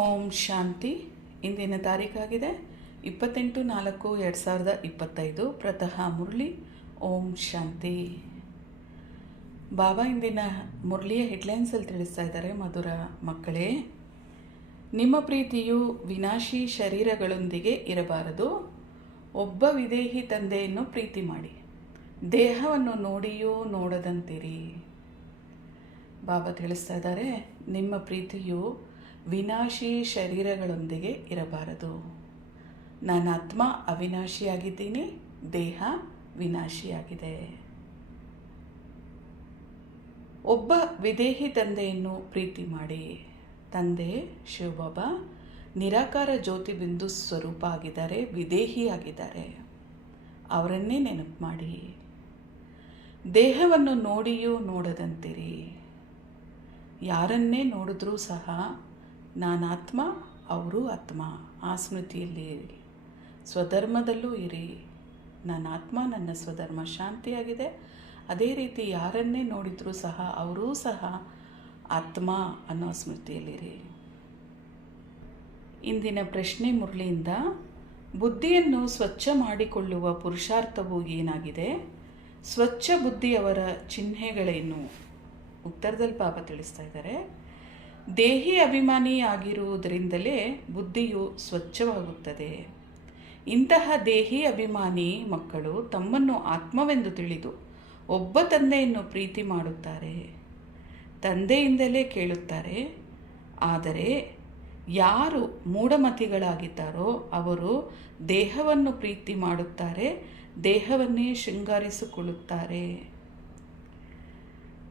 ಓಂ ಶಾಂತಿ. ಇಂದಿನ ತಾರೀಖಾಗಿದೆ 28/4/2025. ಪ್ರತಃ ಮುರಳಿ. ಓಂ ಶಾಂತಿ. ಬಾಬಾ ಇಂದಿನ ಮುರಳಿಯ ಹೆಡ್ಲೈನ್ಸಲ್ಲಿ ತಿಳಿಸ್ತಾ ಇದ್ದಾರೆ, ಮಧುರ ಮಕ್ಕಳೇ, ನಿಮ್ಮ ಪ್ರೀತಿಯು ವಿನಾಶಿ ಶರೀರಗಳೊಂದಿಗೆ ಇರಬಾರದು. ಒಬ್ಬ ವಿದೇಹಿ ತಂದೆಯನ್ನು ಪ್ರೀತಿ ಮಾಡಿ, ದೇಹವನ್ನು ನೋಡಿಯೂ ನೋಡದಂತಿರಿ. ಬಾಬಾ ತಿಳಿಸ್ತಾ ಇದ್ದಾರೆ, ನಿಮ್ಮ ಪ್ರೀತಿಯು ವಿನಾಶಿ ಶರೀರಗಳೊಂದಿಗೆ ಇರಬಾರದು. ನಾನು ಆತ್ಮ ಅವಿನಾಶಿಯಾಗಿದ್ದೀನಿ, ದೇಹ ವಿನಾಶಿಯಾಗಿದೆ. ಒಬ್ಬ ವಿದೇಹಿ ತಂದೆಯನ್ನು ಪ್ರೀತಿ ಮಾಡಿ. ತಂದೆ ಶಿವಬಾಬಾ ನಿರಾಕಾರ ಜ್ಯೋತಿ ಬಿಂದು ಸ್ವರೂಪ ಆಗಿದ್ದಾರೆ, ವಿದೇಹಿಯಾಗಿದ್ದಾರೆ. ಅವರನ್ನೇ ನೆನಪು ಮಾಡಿ. ದೇಹವನ್ನು ನೋಡಿಯೂ ನೋಡದಂತಿರಿ. ಯಾರನ್ನೇ ನೋಡಿದ್ರೂ ಸಹ ನಾನು ಆತ್ಮ, ಅವರು ಆತ್ಮ, ಆ ಸ್ಮೃತಿಯಲ್ಲಿ ಇರಿ. ಸ್ವಧರ್ಮದಲ್ಲೂ ಇರಿ. ನನ್ನ ಆತ್ಮ, ನನ್ನ ಸ್ವಧರ್ಮ ಶಾಂತಿಯಾಗಿದೆ. ಅದೇ ರೀತಿ ಯಾರನ್ನೇ ನೋಡಿದ್ರೂ ಸಹ ಅವರೂ ಸಹ ಆತ್ಮ ಅನ್ನೋ ಸ್ಮೃತಿಯಲ್ಲಿರಿ. ಇಂದಿನ ಪ್ರಶ್ನೆ ಮುರಳಿಯಿಂದ, ಬುದ್ಧಿಯನ್ನು ಸ್ವಚ್ಛ ಮಾಡಿಕೊಳ್ಳುವ ಪುರುಷಾರ್ಥವು ಏನಾಗಿದೆ? ಸ್ವಚ್ಛ ಬುದ್ಧಿಯವರ ಚಿಹ್ನೆಗಳೇನು? ಉತ್ತರದಲ್ಲಿ ಬಾಬಾ ತಿಳಿಸ್ತಾ ಇದ್ದಾರೆ, ದೇಹಿ ಅಭಿಮಾನಿ ಆಗಿರುವುದರಿಂದಲೇ ಬುದ್ಧಿಯು ಸ್ವಚ್ಛವಾಗುತ್ತದೆ. ಇಂತಹ ದೇಹಿ ಅಭಿಮಾನಿ ಮಕ್ಕಳು ತಮ್ಮನ್ನು ಆತ್ಮವೆಂದು ತಿಳಿದು ಒಬ್ಬ ತಂದೆಯನ್ನು ಪ್ರೀತಿ ಮಾಡುತ್ತಾರೆ. ತಂದೆಯಿಂದಲೇ ಕೇಳುತ್ತಾರೆ. ಆದರೆ ಯಾರು ಮೂಢಮತಿಗಳಾಗಿದ್ದಾರೋ ಅವರು ದೇಹವನ್ನು ಪ್ರೀತಿ ಮಾಡುತ್ತಾರೆ, ದೇಹವನ್ನೇ ಶೃಂಗಾರಿಸಿಕೊಳ್ಳುತ್ತಾರೆ.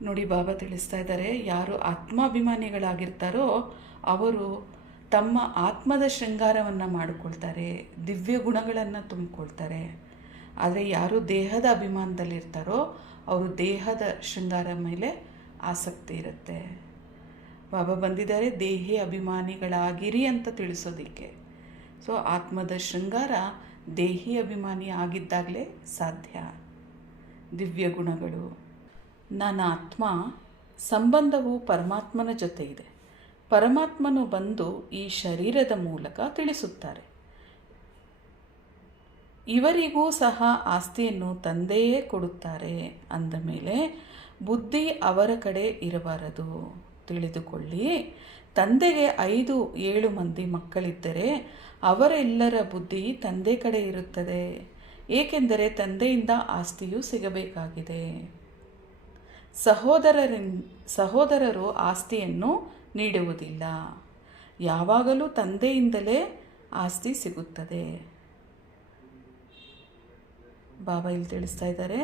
ನೋಡಿ, ಬಾಬಾ ತಿಳಿಸ್ತಾ ಇದ್ದಾರೆ, ಯಾರು ಆತ್ಮಾಭಿಮಾನಿಗಳಾಗಿರ್ತಾರೋ ಅವರು ತಮ್ಮ ಆತ್ಮದ ಶೃಂಗಾರವನ್ನು ಮಾಡಿಕೊಳ್ತಾರೆ, ದಿವ್ಯ ಗುಣಗಳನ್ನು ತುಂಬಿಕೊಳ್ತಾರೆ. ಆದರೆ ಯಾರು ದೇಹದ ಅಭಿಮಾನದಲ್ಲಿರ್ತಾರೋ ಅವರು ದೇಹದ ಶೃಂಗಾರ ಮೇಲೆ ಆಸಕ್ತಿ ಇರುತ್ತೆ. ಬಾಬಾ ಬಂದಿದ್ದಾರೆ ದೇಹಿ ಅಭಿಮಾನಿಗಳಾಗಿರಿ ಅಂತ ತಿಳಿಸೋದಕ್ಕೆ. ಸೊ ಆತ್ಮದ ಶೃಂಗಾರ ದೇಹಿ ಅಭಿಮಾನಿ ಆಗಿದ್ದಾಗಲೇ ಸಾಧ್ಯ. ದಿವ್ಯ ಗುಣಗಳು. ನನ್ನ ಆತ್ಮ ಸಂಬಂಧವು ಪರಮಾತ್ಮನ ಜೊತೆ ಇದೆ. ಪರಮಾತ್ಮನು ಬಂದು ಈ ಶರೀರದ ಮೂಲಕ ತಿಳಿಸುತ್ತಾರೆ. ಇವರಿಗೂ ಸಹ ಆಸ್ತಿಯನ್ನು ತಂದೆಯೇ ಕೊಡುತ್ತಾರೆ. ಅಂದ ಮೇಲೆ ಬುದ್ಧಿ ಅವರ ಕಡೆ ಇರಬಾರದು. ತಿಳಿದುಕೊಳ್ಳಿ, ತಂದೆಗೆ 5-7 ಮಂದಿ ಮಕ್ಕಳಿದ್ದರೆ ಅವರೆಲ್ಲರ ಬುದ್ಧಿ ತಂದೆ ಕಡೆ ಇರುತ್ತದೆ. ಏಕೆಂದರೆ ತಂದೆಯಿಂದ ಆಸ್ತಿಯು ಸಿಗಬೇಕಾಗಿದೆ. ಸಹೋದರರು ಆಸ್ತಿಯನ್ನು ನೀಡುವುದಿಲ್ಲ. ಯಾವಾಗಲೂ ತಂದೆಯಿಂದಲೇ ಆಸ್ತಿ ಸಿಗುತ್ತದೆ. ಬಾಬಾ ಇಲ್ಲಿ ತಿಳಿಸ್ತಾ ಇದ್ದಾರೆ,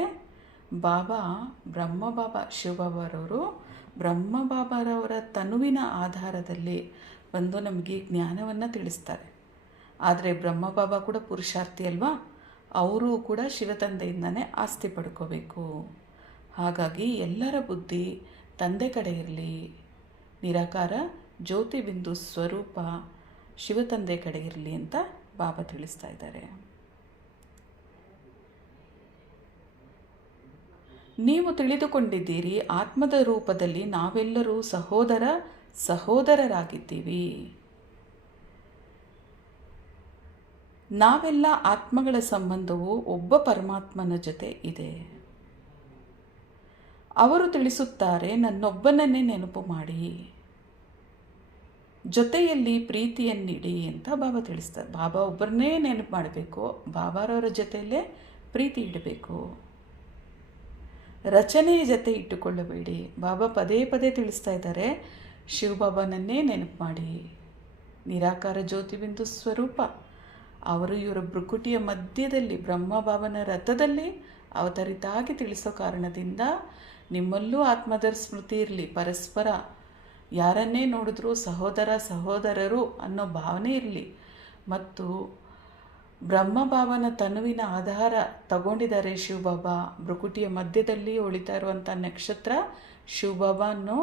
ಬ್ರಹ್ಮಬಾಬಾ ಶಿವಬಾಬಾರವರು ಬ್ರಹ್ಮಬಾಬಾರವರ ತನುವಿನ ಆಧಾರದಲ್ಲಿ ಬಂದು ನಮಗೆ ಜ್ಞಾನವನ್ನು ತಿಳಿಸ್ತಾರೆ. ಆದರೆ ಬ್ರಹ್ಮಬಾಬಾ ಕೂಡ ಪುರುಷಾರ್ಥಿ ಅಲ್ವಾ, ಅವರು ಕೂಡ ಶಿವತಂದೆಯಿಂದನೇ ಆಸ್ತಿ ಪಡ್ಕೋಬೇಕು. ಹಾಗಾಗಿ ಎಲ್ಲರ ಬುದ್ಧಿ ತಂದೆ ಕಡೆ ಇರಲಿ. ನಿರಾಕಾರ ಜ್ಯೋತಿ ಬಿಂದು ಸ್ವರೂಪ ಶಿವತಂದೆ ಕಡೆ ಇರಲಿ ಅಂತ ಬಾಬಾ ತಿಳಿಸ್ತಾ ಇದ್ದಾರೆ. ನೀವು ತಿಳಿದುಕೊಂಡಿದ್ದೀರಿ, ಆತ್ಮದ ರೂಪದಲ್ಲಿ ನಾವೆಲ್ಲರೂ ಸಹೋದರರಾಗಿದ್ದೀವಿ. ನಾವೆಲ್ಲ ಆತ್ಮಗಳ ಸಂಬಂಧವು ಒಬ್ಬ ಪರಮಾತ್ಮನ ಜೊತೆ ಇದೆ. ಅವರು ತಿಳಿಸುತ್ತಾರೆ, ನನ್ನೊಬ್ಬನನ್ನೇ ನೆನಪು ಮಾಡಿ, ಜೊತೆಯಲ್ಲಿ ಪ್ರೀತಿಯನ್ನಿಡಿ ಅಂತ ಬಾಬಾ ತಿಳಿಸ್ತಾರೆ. ಬಾಬಾ ಒಬ್ಬರನ್ನೇ ನೆನಪು ಮಾಡಬೇಕು, ಬಾಬಾರವರ ಜೊತೆಯಲ್ಲೇ ಪ್ರೀತಿ ಇಡಬೇಕು. ರಚನೆಯ ಜೊತೆ ಇಟ್ಟುಕೊಳ್ಳಬೇಡಿ. ಬಾಬಾ ಪದೇ ಪದೇ ತಿಳಿಸ್ತಾ ಇದ್ದಾರೆ, ಶಿವಬಾಬಾನನ್ನೇ ನೆನಪು ಮಾಡಿ. ನಿರಾಕಾರ ಜ್ಯೋತಿಬಿಂದು ಸ್ವರೂಪ ಅವರು ಇವರ ಭ್ರುಕುಟಿಯ ಮಧ್ಯದಲ್ಲಿ ಬ್ರಹ್ಮಬಾಬನ ರಥದಲ್ಲಿ ಅವತರಿತಾಗಿ ತಿಳಿಸೋ ಕಾರಣದಿಂದ ನಿಮ್ಮಲ್ಲೂ ಆತ್ಮದ ಸ್ಮೃತಿ ಇರಲಿ. ಪರಸ್ಪರ ಯಾರನ್ನೇ ನೋಡಿದ್ರೂ ಸಹೋದರರು ಅನ್ನೋ ಭಾವನೆ ಇರಲಿ. ಮತ್ತು ಬ್ರಹ್ಮಬಾಬನ ತನುವಿನ ಆಧಾರ ತಗೊಂಡಿದ್ದಾರೆ ಶಿವಬಾಬಾ. ಭ್ರುಕುಟಿಯ ಮಧ್ಯದಲ್ಲಿ ಉಳಿತಾ ಇರುವಂಥ ನಕ್ಷತ್ರ ಶಿವಬಾಬಾ ಅನ್ನೋ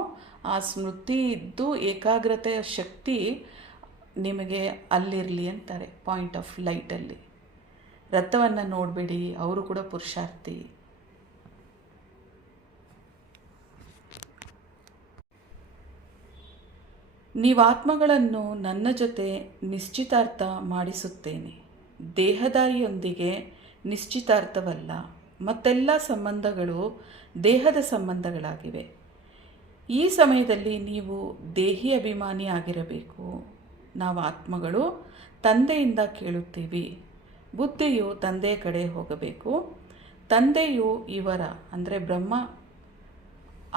ಆ ಸ್ಮೃತಿ ಇದ್ದು ಏಕಾಗ್ರತೆಯ ಶಕ್ತಿ ನಿಮಗೆ ಅಲ್ಲಿರಲಿ ಅಂತಾರೆ. ಪಾಯಿಂಟ್ ಆಫ್ ಲೈಟಲ್ಲಿ ರಥವನ್ನು ನೋಡಬೇಡಿ, ಅವರು ಕೂಡ ಪುರುಷಾರ್ಥಿ. ನೀವಾತ್ಮಗಳನ್ನು ನನ್ನ ಜೊತೆ ನಿಶ್ಚಿತಾರ್ಥ ಮಾಡಿಸುತ್ತೇನೆ. ದೇಹದಾರಿಯೊಂದಿಗೆ ನಿಶ್ಚಿತಾರ್ಥವಲ್ಲ. ಮತ್ತೆಲ್ಲ ಸಂಬಂಧಗಳು ದೇಹದ ಸಂಬಂಧಗಳಾಗಿವೆ. ಈ ಸಮಯದಲ್ಲಿ ನೀವು ದೇಹಿ ಅಭಿಮಾನಿ ಆಗಿರಬೇಕು. ನಾವು ಆತ್ಮಗಳು ತಂದೆಯಿಂದ ಕೇಳುತ್ತೀವಿ. ಬುದ್ಧಿಯು ತಂದೆಯ ಕಡೆ ಹೋಗಬೇಕು. ತಂದೆಯು ಇವರ ಅಂದರೆ ಬ್ರಹ್ಮ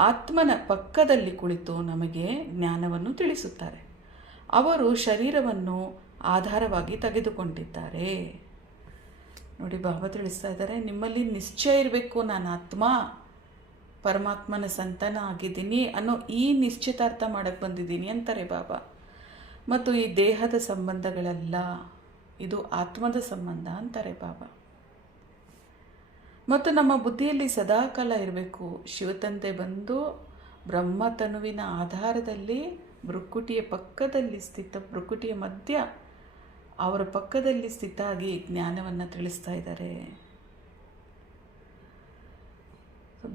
ಆತ್ಮನ ಪಕ್ಕದಲ್ಲಿ ಕುಳಿತು ನಮಗೆ ಜ್ಞಾನವನ್ನು ತಿಳಿಸುತ್ತಾರೆ. ಅವರು ಶರೀರವನ್ನು ಆಧಾರವಾಗಿ ತೆಗೆದುಕೊಂಡಿದ್ದಾರೆ. ನೋಡಿ, ಬಾಬಾ ತಿಳಿಸ್ತಾ ಇದ್ದಾರೆ, ನಿಮ್ಮಲ್ಲಿ ನಿಶ್ಚಯ ಇರಬೇಕು, ನಾನು ಆತ್ಮ ಪರಮಾತ್ಮನ ಸಂತಾನ ಆಗಿದ್ದೀನಿ ಅನ್ನೋ ಈ ನಿಶ್ಚಿತಾರ್ಥ ಮಾಡಕ್ಕೆ ಬಂದಿದ್ದೀನಿ ಅಂತಾರೆ ಬಾಬಾ. ಮತ್ತು ಈ ದೇಹದ ಸಂಬಂಧಗಳಲ್ಲ, ಇದು ಆತ್ಮದ ಸಂಬಂಧ ಅಂತಾರೆ ಬಾಬಾ. ಮತ್ತು ನಮ್ಮ ಬುದ್ಧಿಯಲ್ಲಿ ಸದಾಕಾಲ ಇರಬೇಕು, ಶಿವತಂದೆ ಬಂದು ಬ್ರಹ್ಮತನುವಿನ ಆಧಾರದಲ್ಲಿ ಭ್ರುಕುಟಿಯ ಪಕ್ಕದಲ್ಲಿ ಭ್ರುಕುಟಿಯ ಮಧ್ಯ ಅವರ ಪಕ್ಕದಲ್ಲಿ ಸ್ಥಿತಾಗಿ ಜ್ಞಾನವನ್ನು ತಿಳಿಸ್ತಾ ಇದ್ದಾರೆ.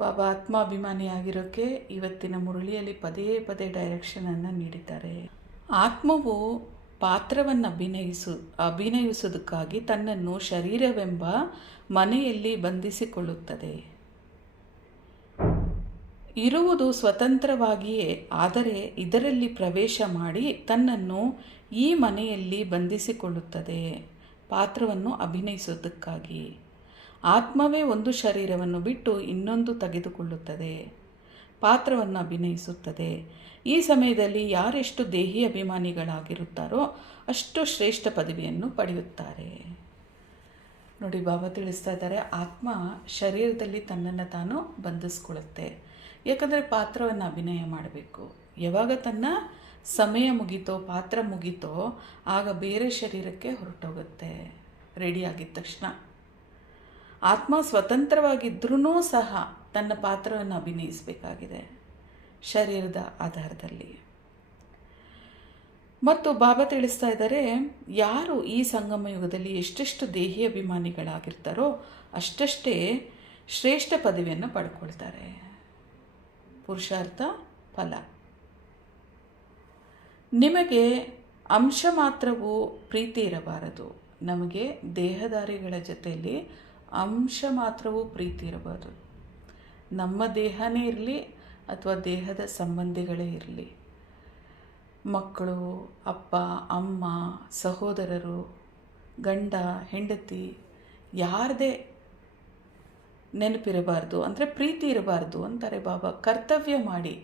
ಬಾಬಾ ಆತ್ಮಾಭಿಮಾನಿಯಾಗಿರೋಕ್ಕೆ ಇವತ್ತಿನ ಮುರಳಿಯಲ್ಲಿ ಪದೇ ಪದೇ ಡೈರೆಕ್ಷನನ್ನು ನೀಡಿದ್ದಾರೆ. ಆತ್ಮವು ಪಾತ್ರವನ್ನು ಅಭಿನಯಿಸುವುದಕ್ಕಾಗಿ ತನ್ನನ್ನು ಶರೀರವೆಂಬ ಮನೆಯಲ್ಲಿ ಬಂಧಿಸಿಕೊಳ್ಳುತ್ತದೆ. ಇರುವುದು ಸ್ವತಂತ್ರವಾಗಿಯೇ, ಆದರೆ ಇದರಲ್ಲಿ ಪ್ರವೇಶ ಮಾಡಿ ತನ್ನನ್ನು ಈ ಮನೆಯಲ್ಲಿ ಬಂಧಿಸಿಕೊಳ್ಳುತ್ತದೆ ಪಾತ್ರವನ್ನು ಅಭಿನಯಿಸುವುದಕ್ಕಾಗಿ. ಆತ್ಮವೇ ಒಂದು ಶರೀರವನ್ನು ಬಿಟ್ಟು ಇನ್ನೊಂದು ತೆಗೆದುಕೊಳ್ಳುತ್ತದೆ, ಪಾತ್ರವನ್ನು ಅಭಿನಯಿಸುತ್ತದೆ. ಈ ಸಮಯದಲ್ಲಿ ಯಾರೆಷ್ಟು ದೇಹಿ ಅಭಿಮಾನಿಗಳಾಗಿರುತ್ತಾರೋ ಅಷ್ಟು ಶ್ರೇಷ್ಠ ಪದವಿಯನ್ನು ಪಡೆಯುತ್ತಾರೆ. ನೋಡಿ, ಬಾಬಾ ತಿಳಿಸ್ತಾ ಇದ್ದಾರೆ, ಆತ್ಮ ಶರೀರದಲ್ಲಿ ತನ್ನನ್ನು ತಾನು ಬಂಧಿಸ್ಕೊಳ್ಳುತ್ತೆ. ಯಾಕಂದರೆ ಪಾತ್ರವನ್ನು ಅಭಿನಯ ಮಾಡಬೇಕು. ಯಾವಾಗ ತನ್ನ ಸಮಯ ಮುಗೀತೋ, ಪಾತ್ರ ಮುಗೀತೋ, ಆಗ ಬೇರೆ ಶರೀರಕ್ಕೆ ಹೊರಟೋಗುತ್ತೆ ರೆಡಿ ಆಗಿದ ತಕ್ಷಣ. ಆತ್ಮ ಸ್ವತಂತ್ರವಾಗಿದ್ದರೂ ಸಹ ತನ್ನ ಪಾತ್ರವನ್ನು ಅಭಿನಯಿಸಬೇಕಾಗಿದೆ ಶರೀರದ ಆಧಾರದಲ್ಲಿ. ಮತ್ತು ಬಾಬಾ ತಿಳಿಸ್ತಾ ಇದ್ದಾರೆ, ಯಾರು ಈ ಸಂಗಮ ಯುಗದಲ್ಲಿ ಎಷ್ಟೆಷ್ಟು ದೇಹಿ ಅಭಿಮಾನಿಗಳಾಗಿರ್ತಾರೋ ಅಷ್ಟಷ್ಟೇ ಶ್ರೇಷ್ಠ ಪದವಿಯನ್ನು ಪಡ್ಕೊಳ್ತಾರೆ. ಪುರುಷಾರ್ಥ ಫಲ. ನಿಮಗೆ ಅಂಶ ಮಾತ್ರವೂ ಪ್ರೀತಿ ಇರಬಾರದು. ನಮಗೆ ದೇಹಧಾರಿಗಳ ಜೊತೆಯಲ್ಲಿ ಅಂಶ ಮಾತ್ರವೂ ಪ್ರೀತಿ ಇರಬಾರದು. ನಮ್ಮ ದೇಹನೇ ಇರಲಿ ಅಥವಾ ದೇಹದ ಸಂಬಂಧಿಗಳೇ ಇರಲಿ, ಮಕ್ಕಳು, ಅಪ್ಪ, ಅಮ್ಮ, ಸಹೋದರರು, ಗಂಡ, ಹೆಂಡತಿ, ಯಾರದೇ ನೆನಪಿರಬಾರ್ದು, ಅಂದರೆ ಪ್ರೀತಿ ಇರಬಾರ್ದು ಅಂತಾರೆ ಬಾಬಾ. ಕರ್ತವ್ಯ ಮಾಡಿ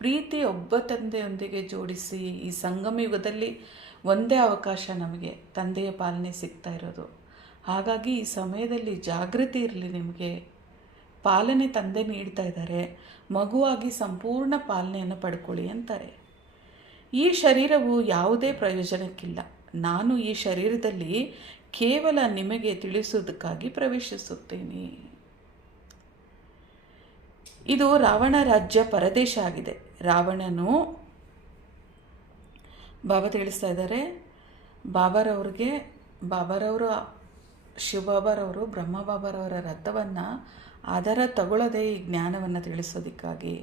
ಪ್ರೀತಿ ಒಬ್ಬ ತಂದೆಯೊಂದಿಗೆ ಜೋಡಿಸಿ. ಈ ಸಂಗಮ ಯುಗದಲ್ಲಿ ಒಂದೇ ಅವಕಾಶ ನಮಗೆ ತಂದೆಯ ಪಾಲನೆ ಸಿಗ್ತಾ ಇರೋದು. ಹಾಗಾಗಿ ಈ ಸಮಯದಲ್ಲಿ ಜಾಗೃತಿ ಇರಲಿ. ನಿಮಗೆ ಪಾಲನೆ ತಂದೆ ನೀಡ್ತಾ ಇದ್ದಾರೆ, ಮಗುವಾಗಿ ಸಂಪೂರ್ಣ ಪಾಲನೆಯನ್ನು ಪಡ್ಕೊಳ್ಳಿ ಅಂತಾರೆ. ಈ ಶರೀರವು ಯಾವುದೇ ಪ್ರಯೋಜನಕ್ಕಿಲ್ಲ. ನಾನು ಈ ಶರೀರದಲ್ಲಿ ಕೇವಲ ನಿಮಗೆ ತಿಳಿಸುವುದಕ್ಕಾಗಿ ಪ್ರವೇಶಿಸುತ್ತೇನೆ. ಇದು ರಾವಣ ರಾಜ್ಯ ಪರದೇಶ ಆಗಿದೆ. ರಾವಣನು, ಬಾಬಾ ತಿಳಿಸ್ತಾ ಇದ್ದಾರೆ, ಬಾಬಾರವರು ಶಿವಬಾಬಾರವರು ಬ್ರಹ್ಮ ಬಾಬಾರವರ ರಥವನ್ನು ಆಧಾರ ತಗೊಳ್ಳೋದೇ ಈ ಜ್ಞಾನವನ್ನು ತಿಳಿಸೋದಕ್ಕಾಗಿ.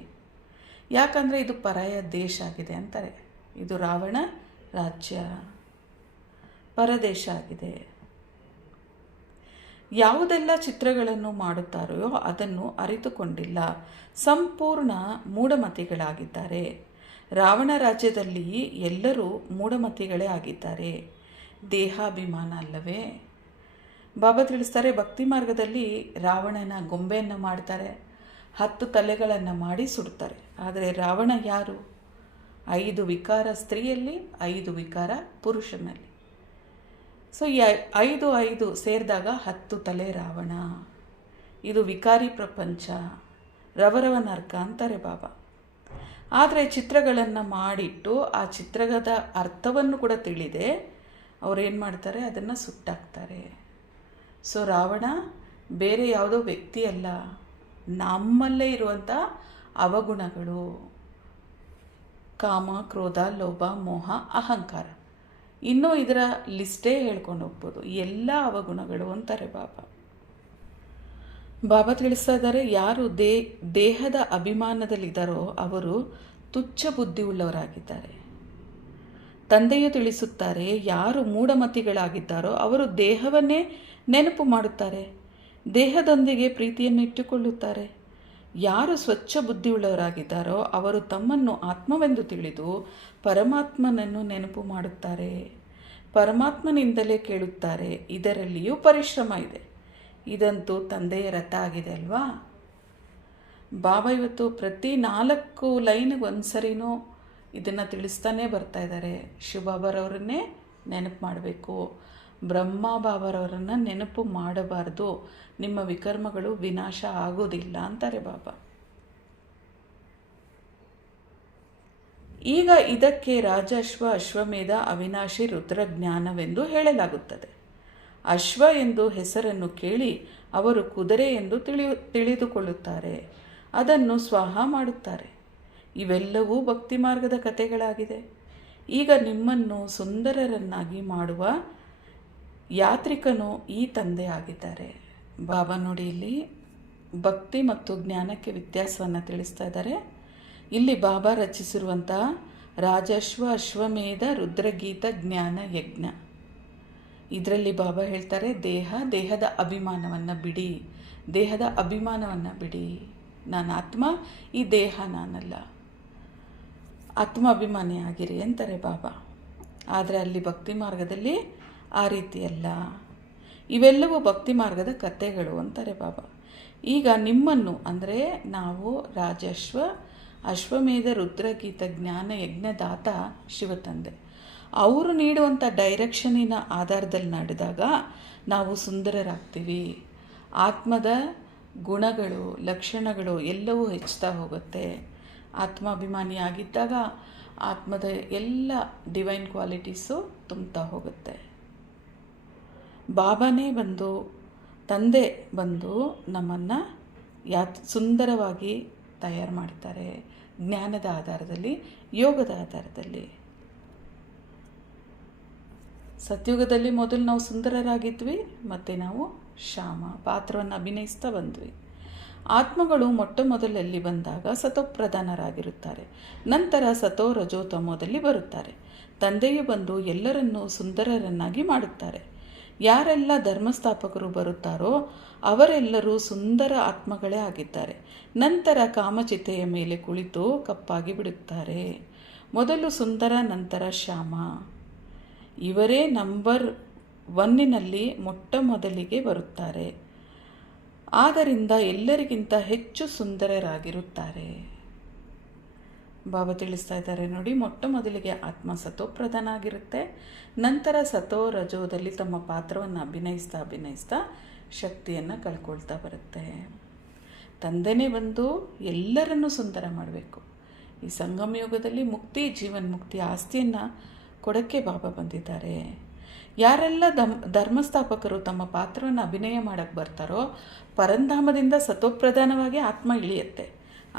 ಯಾಕಂದರೆ ಇದು ಪರಾಯ ದೇಶ ಆಗಿದೆ ಅಂತಾರೆ. ಇದು ರಾವಣ ರಾಜ್ಯ ಪರದೇಶ ಆಗಿದೆ. ಯಾವುದೆಲ್ಲ ಚಿತ್ರಗಳನ್ನು ಮಾಡುತ್ತಾರೋ ಅದನ್ನು ಅರಿತುಕೊಂಡಿಲ್ಲ. ಸಂಪೂರ್ಣ ಮೂಢಮತಿಗಳಾಗಿದ್ದಾರೆ. ರಾವಣ ರಾಜ್ಯದಲ್ಲಿ ಎಲ್ಲರೂ ಮೂಢಮತಿಗಳೇ ಆಗಿದ್ದಾರೆ. ದೇಹಾಭಿಮಾನ ಅಲ್ಲವೇ? ಬಾಬಾ ತಿಳಿಸ್ತಾರೆ, ಭಕ್ತಿ ಮಾರ್ಗದಲ್ಲಿ ರಾವಣನ ಗೊಂಬೆಯನ್ನು ಮಾಡ್ತಾರೆ, 10 ತಲೆಗಳನ್ನು ಮಾಡಿ ಸುಡ್ತಾರೆ. ಆದರೆ ರಾವಣ ಯಾರು? 5 ವಿಕಾರ ಸ್ತ್ರೀಯಲ್ಲಿ, 5 ವಿಕಾರ ಪುರುಷನಲ್ಲಿ. ಸೊ ಈ 5 ಸೇರಿದಾಗ 10 ತಲೆ ರಾವಣ. ಇದು ವಿಕಾರಿ ಪ್ರಪಂಚ, ರವರವ ನರ್ಕ ಅಂತಾರೆ ಬಾಬಾ. ಆದರೆ ಚಿತ್ರಗಳನ್ನು ಮಾಡಿಟ್ಟು ಆ ಚಿತ್ರದ ಅರ್ಥವನ್ನು ಕೂಡ ತಿಳಿದೆ ಅವರೇನು ಮಾಡ್ತಾರೆ, ಅದನ್ನು ಸುಟ್ಟಾಕ್ತಾರೆ. ಸೊ ರಾವಣ ಬೇರೆ ಯಾವುದೋ ವ್ಯಕ್ತಿ ಅಲ್ಲ, ನಮ್ಮಲ್ಲೇ ಇರುವಂಥ ಅವಗುಣಗಳು, ಕಾಮ, ಕ್ರೋಧ, ಲೋಭ, ಮೋಹ, ಅಹಂಕಾರ. ಇನ್ನೂ ಇದರ ಲಿಸ್ಟೇ ಹೇಳ್ಕೊಂಡು ಹೋಗ್ಬೋದು. ಎಲ್ಲ ಅವಗುಣಗಳು ಅಂತಾರೆ ಬಾಬಾ. ಬಾಬಾ ತಿಳಿಸ್ತಾ ಇದ್ದಾರೆ, ಯಾರು ದೇಹದ ಅಭಿಮಾನದಲ್ಲಿದ್ದಾರೋ ಅವರು ತುಚ್ಛ ಬುದ್ಧಿ ಉಳ್ಳವರಾಗಿದ್ದಾರೆ. ತಂದೆಯು ತಿಳಿಸುತ್ತಾರೆ, ಯಾರು ಮೂಢಮತಿಗಳಾಗಿದ್ದಾರೋ ಅವರು ದೇಹವನ್ನೇ ನೆನಪು ಮಾಡುತ್ತಾರೆ, ದೇಹದೊಂದಿಗೆ ಪ್ರೀತಿಯನ್ನು ಇಟ್ಟುಕೊಳ್ಳುತ್ತಾರೆ. ಯಾರು ಸ್ವಚ್ಛ ಬುದ್ಧಿಯುಳ್ಳವರಾಗಿದ್ದಾರೋ ಅವರು ತಮ್ಮನ್ನು ಆತ್ಮವೆಂದು ತಿಳಿದು ಪರಮಾತ್ಮನನ್ನು ನೆನಪು ಮಾಡುತ್ತಾರೆ, ಪರಮಾತ್ಮನಿಂದಲೇ ಕೇಳುತ್ತಾರೆ. ಇದರಲ್ಲಿಯೂ ಪರಿಶ್ರಮ ಇದೆ. ಇದಂತೂ ತಂದೆಯ ರಥ ಆಗಿದೆ ಅಲ್ವಾ. ಬಾಬಾ ಇವತ್ತು ಪ್ರತಿ 4 ಲೈನ್ಗೆ ಒಂದ್ಸರಿನೂ ಇದನ್ನು ತಿಳಿಸ್ತಾನೆ ಬರ್ತಾ ಇದ್ದಾರೆ. ಶಿವಬಾಬಾರವರನ್ನೇ ನೆನಪು ಮಾಡಬೇಕು, ಬ್ರಹ್ಮ ಬಾಬಾರವರನ್ನು ನೆನಪು ಮಾಡಬಾರ್ದು, ನಿಮ್ಮ ವಿಕರ್ಮಗಳು ವಿನಾಶ ಆಗೋದಿಲ್ಲ ಅಂತಾರೆ ಬಾಬಾ. ಈಗ ಇದಕ್ಕೆ ರಾಜಶ್ವ, ಅಶ್ವಮೇಧ, ಅವಿನಾಶಿ, ರುದ್ರಜ್ಞಾನವೆಂದು ಹೇಳಲಾಗುತ್ತದೆ. ಅಶ್ವ ಎಂದು ಹೆಸರನ್ನು ಕೇಳಿ ಅವರು ಕುದುರೆ ಎಂದು ತಿಳಿದುಕೊಳ್ಳುತ್ತಾರೆ, ಅದನ್ನು ಸ್ವಾಹ ಮಾಡುತ್ತಾರೆ. ಇವೆಲ್ಲವೂ ಭಕ್ತಿ ಮಾರ್ಗದ ಕಥೆಗಳಾಗಿದೆ. ಈಗ ನಿಮ್ಮನ್ನು ಸುಂದರರನ್ನಾಗಿ ಮಾಡುವ ಯಾತ್ರಿಕನು ಈ ತಂದೆ ಆಗಿದ್ದಾರೆ. ಬಾಬಾ ನೋಡಿ ಇಲ್ಲಿ ಭಕ್ತಿ ಮತ್ತು ಜ್ಞಾನಕ್ಕೆ ವ್ಯತ್ಯಾಸವನ್ನು ತಿಳಿಸ್ತಾ ಇದ್ದಾರೆ. ಇಲ್ಲಿ ಬಾಬಾ ರಚಿಸಿರುವಂಥ ರಾಜಶ್ವ, ಅಶ್ವಮೇಧ, ರುದ್ರಗೀತ, ಜ್ಞಾನ ಯಜ್ಞ, ಇದರಲ್ಲಿ ಬಾಬಾ ಹೇಳ್ತಾರೆ, ದೇಹದ ಅಭಿಮಾನವನ್ನು ಬಿಡಿ, ದೇಹದ ಅಭಿಮಾನವನ್ನು ಬಿಡಿ. ನಾನು ಆತ್ಮ, ಈ ದೇಹ ನಾನಲ್ಲ, ಆತ್ಮಾಭಿಮಾನಿ ಆಗಿರಿ ಅಂತಾರೆ ಬಾಬಾ. ಆದರೆ ಅಲ್ಲಿ ಭಕ್ತಿ ಮಾರ್ಗದಲ್ಲಿ ಆ ರೀತಿಯಲ್ಲ. ಇವೆಲ್ಲವೂ ಭಕ್ತಿ ಮಾರ್ಗದ ಕಥೆಗಳು ಅಂತಾರೆ ಬಾಬಾ. ಈಗ ನಿಮ್ಮನ್ನು ಅಂದರೆ ನಾವು ರಾಜಶ್ವ, ಅಶ್ವಮೇಧ, ರುದ್ರಗೀತ, ಜ್ಞಾನ ಯಜ್ಞದಾತ ಶಿವತಂದೆ ಅವರು ನೀಡುವಂಥ ಡೈರೆಕ್ಷನಿನ ಆಧಾರದಲ್ಲಿ ನಡೆದಾಗ ನಾವು ಸುಂದರರಾಗ್ತೀವಿ. ಆತ್ಮದ ಗುಣಗಳು, ಲಕ್ಷಣಗಳು ಎಲ್ಲವೂ ಹೆಚ್ಚುತ್ತಾ ಹೋಗುತ್ತೆ. ಆತ್ಮಾಭಿಮಾನಿಯಾಗಿದ್ದಾಗ ಆತ್ಮದ ಎಲ್ಲ ಡಿವೈನ್ ಕ್ವಾಲಿಟೀಸು ತುಂಬ್ತಾ ಹೋಗುತ್ತೆ. ಬಾಬಾನೇ ಬಂದು, ತಂದೆ ಬಂದು ನಮ್ಮನ್ನು ಸುಂದರವಾಗಿ ತಯಾರು ಮಾಡ್ತಾರೆ, ಜ್ಞಾನದ ಆಧಾರದಲ್ಲಿ, ಯೋಗದ ಆಧಾರದಲ್ಲಿ. ಸತ್ಯುಗದಲ್ಲಿ ಮೊದಲು ನಾವು ಸುಂದರರಾಗಿದ್ವಿ, ಮತ್ತು ನಾವು ಶ್ಯಾಮ ಪಾತ್ರವನ್ನು ಅಭಿನಯಿಸ್ತಾ ಬಂದ್ವಿ. ಆತ್ಮಗಳು ಮೊದಲಲ್ಲಿ ಬಂದಾಗ ಸತೋಪ್ರಧಾನರಾಗಿರುತ್ತಾರೆ, ನಂತರ ಸತೋ ರಜೋ ತಮೋದಲ್ಲಿ ಬರುತ್ತಾರೆ. ತಂದೆಯು ಬಂದು ಎಲ್ಲರನ್ನೂ ಸುಂದರರನ್ನಾಗಿ ಮಾಡುತ್ತಾರೆ. ಯಾರೆಲ್ಲ ಧರ್ಮಸ್ಥಾಪಕರು ಬರುತ್ತಾರೋ ಅವರೆಲ್ಲರೂ ಸುಂದರ ಆತ್ಮಗಳೇ ಆಗಿದ್ದಾರೆ. ನಂತರ ಕಾಮಚಿತೆಯ ಮೇಲೆ ಕುಳಿತು ಕಪ್ಪಾಗಿ ಬಿಡುತ್ತಾರೆ. ಮೊದಲು ಸುಂದರ, ನಂತರ ಶ್ಯಾಮ. ಇವರೇ ನಂಬರ್ 1ನಲ್ಲಿ ಮೊದಲಿಗೆ ಬರುತ್ತಾರೆ. ಆದ್ದರಿಂದ ಎಲ್ಲರಿಗಿಂತ ಹೆಚ್ಚು ಸುಂದರರಾಗಿರುತ್ತಾರೆ. ಬಾಬಾ ತಿಳಿಸ್ತಾ ಇದ್ದಾರೆ ನೋಡಿ, ಮೊದಲಿಗೆ ಆತ್ಮ ಸತೋಪ್ರಧಾನ ಆಗಿರುತ್ತೆ, ನಂತರ ಸತೋ ರಜೋದಲ್ಲಿ ತಮ್ಮ ಪಾತ್ರವನ್ನು ಅಭಿನಯಿಸ್ತಾ ಶಕ್ತಿಯನ್ನು ಕಳ್ಕೊಳ್ತಾ ಬರುತ್ತೆ. ತಂದೆನೇ ಬಂದು ಎಲ್ಲರನ್ನೂ ಸುಂದರ ಮಾಡಬೇಕು. ಈ ಸಂಗಮ ಯುಗದಲ್ಲಿ ಮುಕ್ತಿ, ಜೀವನ್ಮುಕ್ತಿ, ಆಸ್ತಿಯನ್ನು ಕೊಡೋಕ್ಕೆ ಬಾಬಾ ಬಂದಿದ್ದಾರೆ. ಯಾರೆಲ್ಲ ಧರ್ಮಸ್ಥಾಪಕರು ತಮ್ಮ ಪಾತ್ರವನ್ನು ಅಭಿನಯ ಮಾಡೋಕ್ಕೆ ಬರ್ತಾರೋ ಪರಂಧಾಮದಿಂದ ಸತೋಪ್ರಧಾನವಾಗಿ ಆತ್ಮ ಇಳಿಯುತ್ತೆ.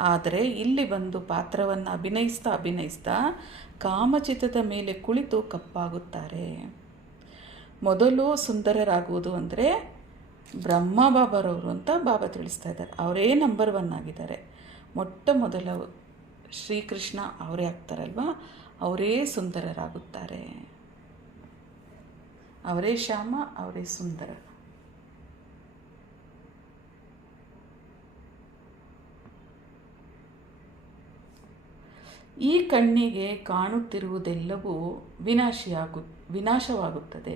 ಆದರೆ ಇಲ್ಲಿ ಬಂದು ಪಾತ್ರವನ್ನು ಅಭಿನಯಿಸ್ತಾ ಕಾಮಚಿತದ ಮೇಲೆ ಕುಳಿತು ಕಪ್ಪಾಗುತ್ತಾರೆ. ಮೊದಲು ಸುಂದರರಾಗುವುದು ಅಂದರೆ ಬ್ರಹ್ಮ ಬಾಬಾರವರು ಅಂತ ಬಾಬಾ ತಿಳಿಸ್ತಾ ಇದ್ದಾರೆ. ಅವರೇ ನಂಬರ್ 1 ಆಗಿದ್ದಾರೆ. ಮೊದಲ ಶ್ರೀಕೃಷ್ಣ ಅವರೇ ಆಗ್ತಾರಲ್ವ, ಅವರೇ ಸುಂದರರಾಗುತ್ತಾರೆ. ಅವರೇ ಶ್ಯಾಮ, ಅವರೇ ಸುಂದರ. ಈ ಕಣ್ಣಿಗೆ ಕಾಣುತ್ತಿರುವುದೆಲ್ಲವೂ ವಿನಾಶವಾಗುತ್ತದೆ.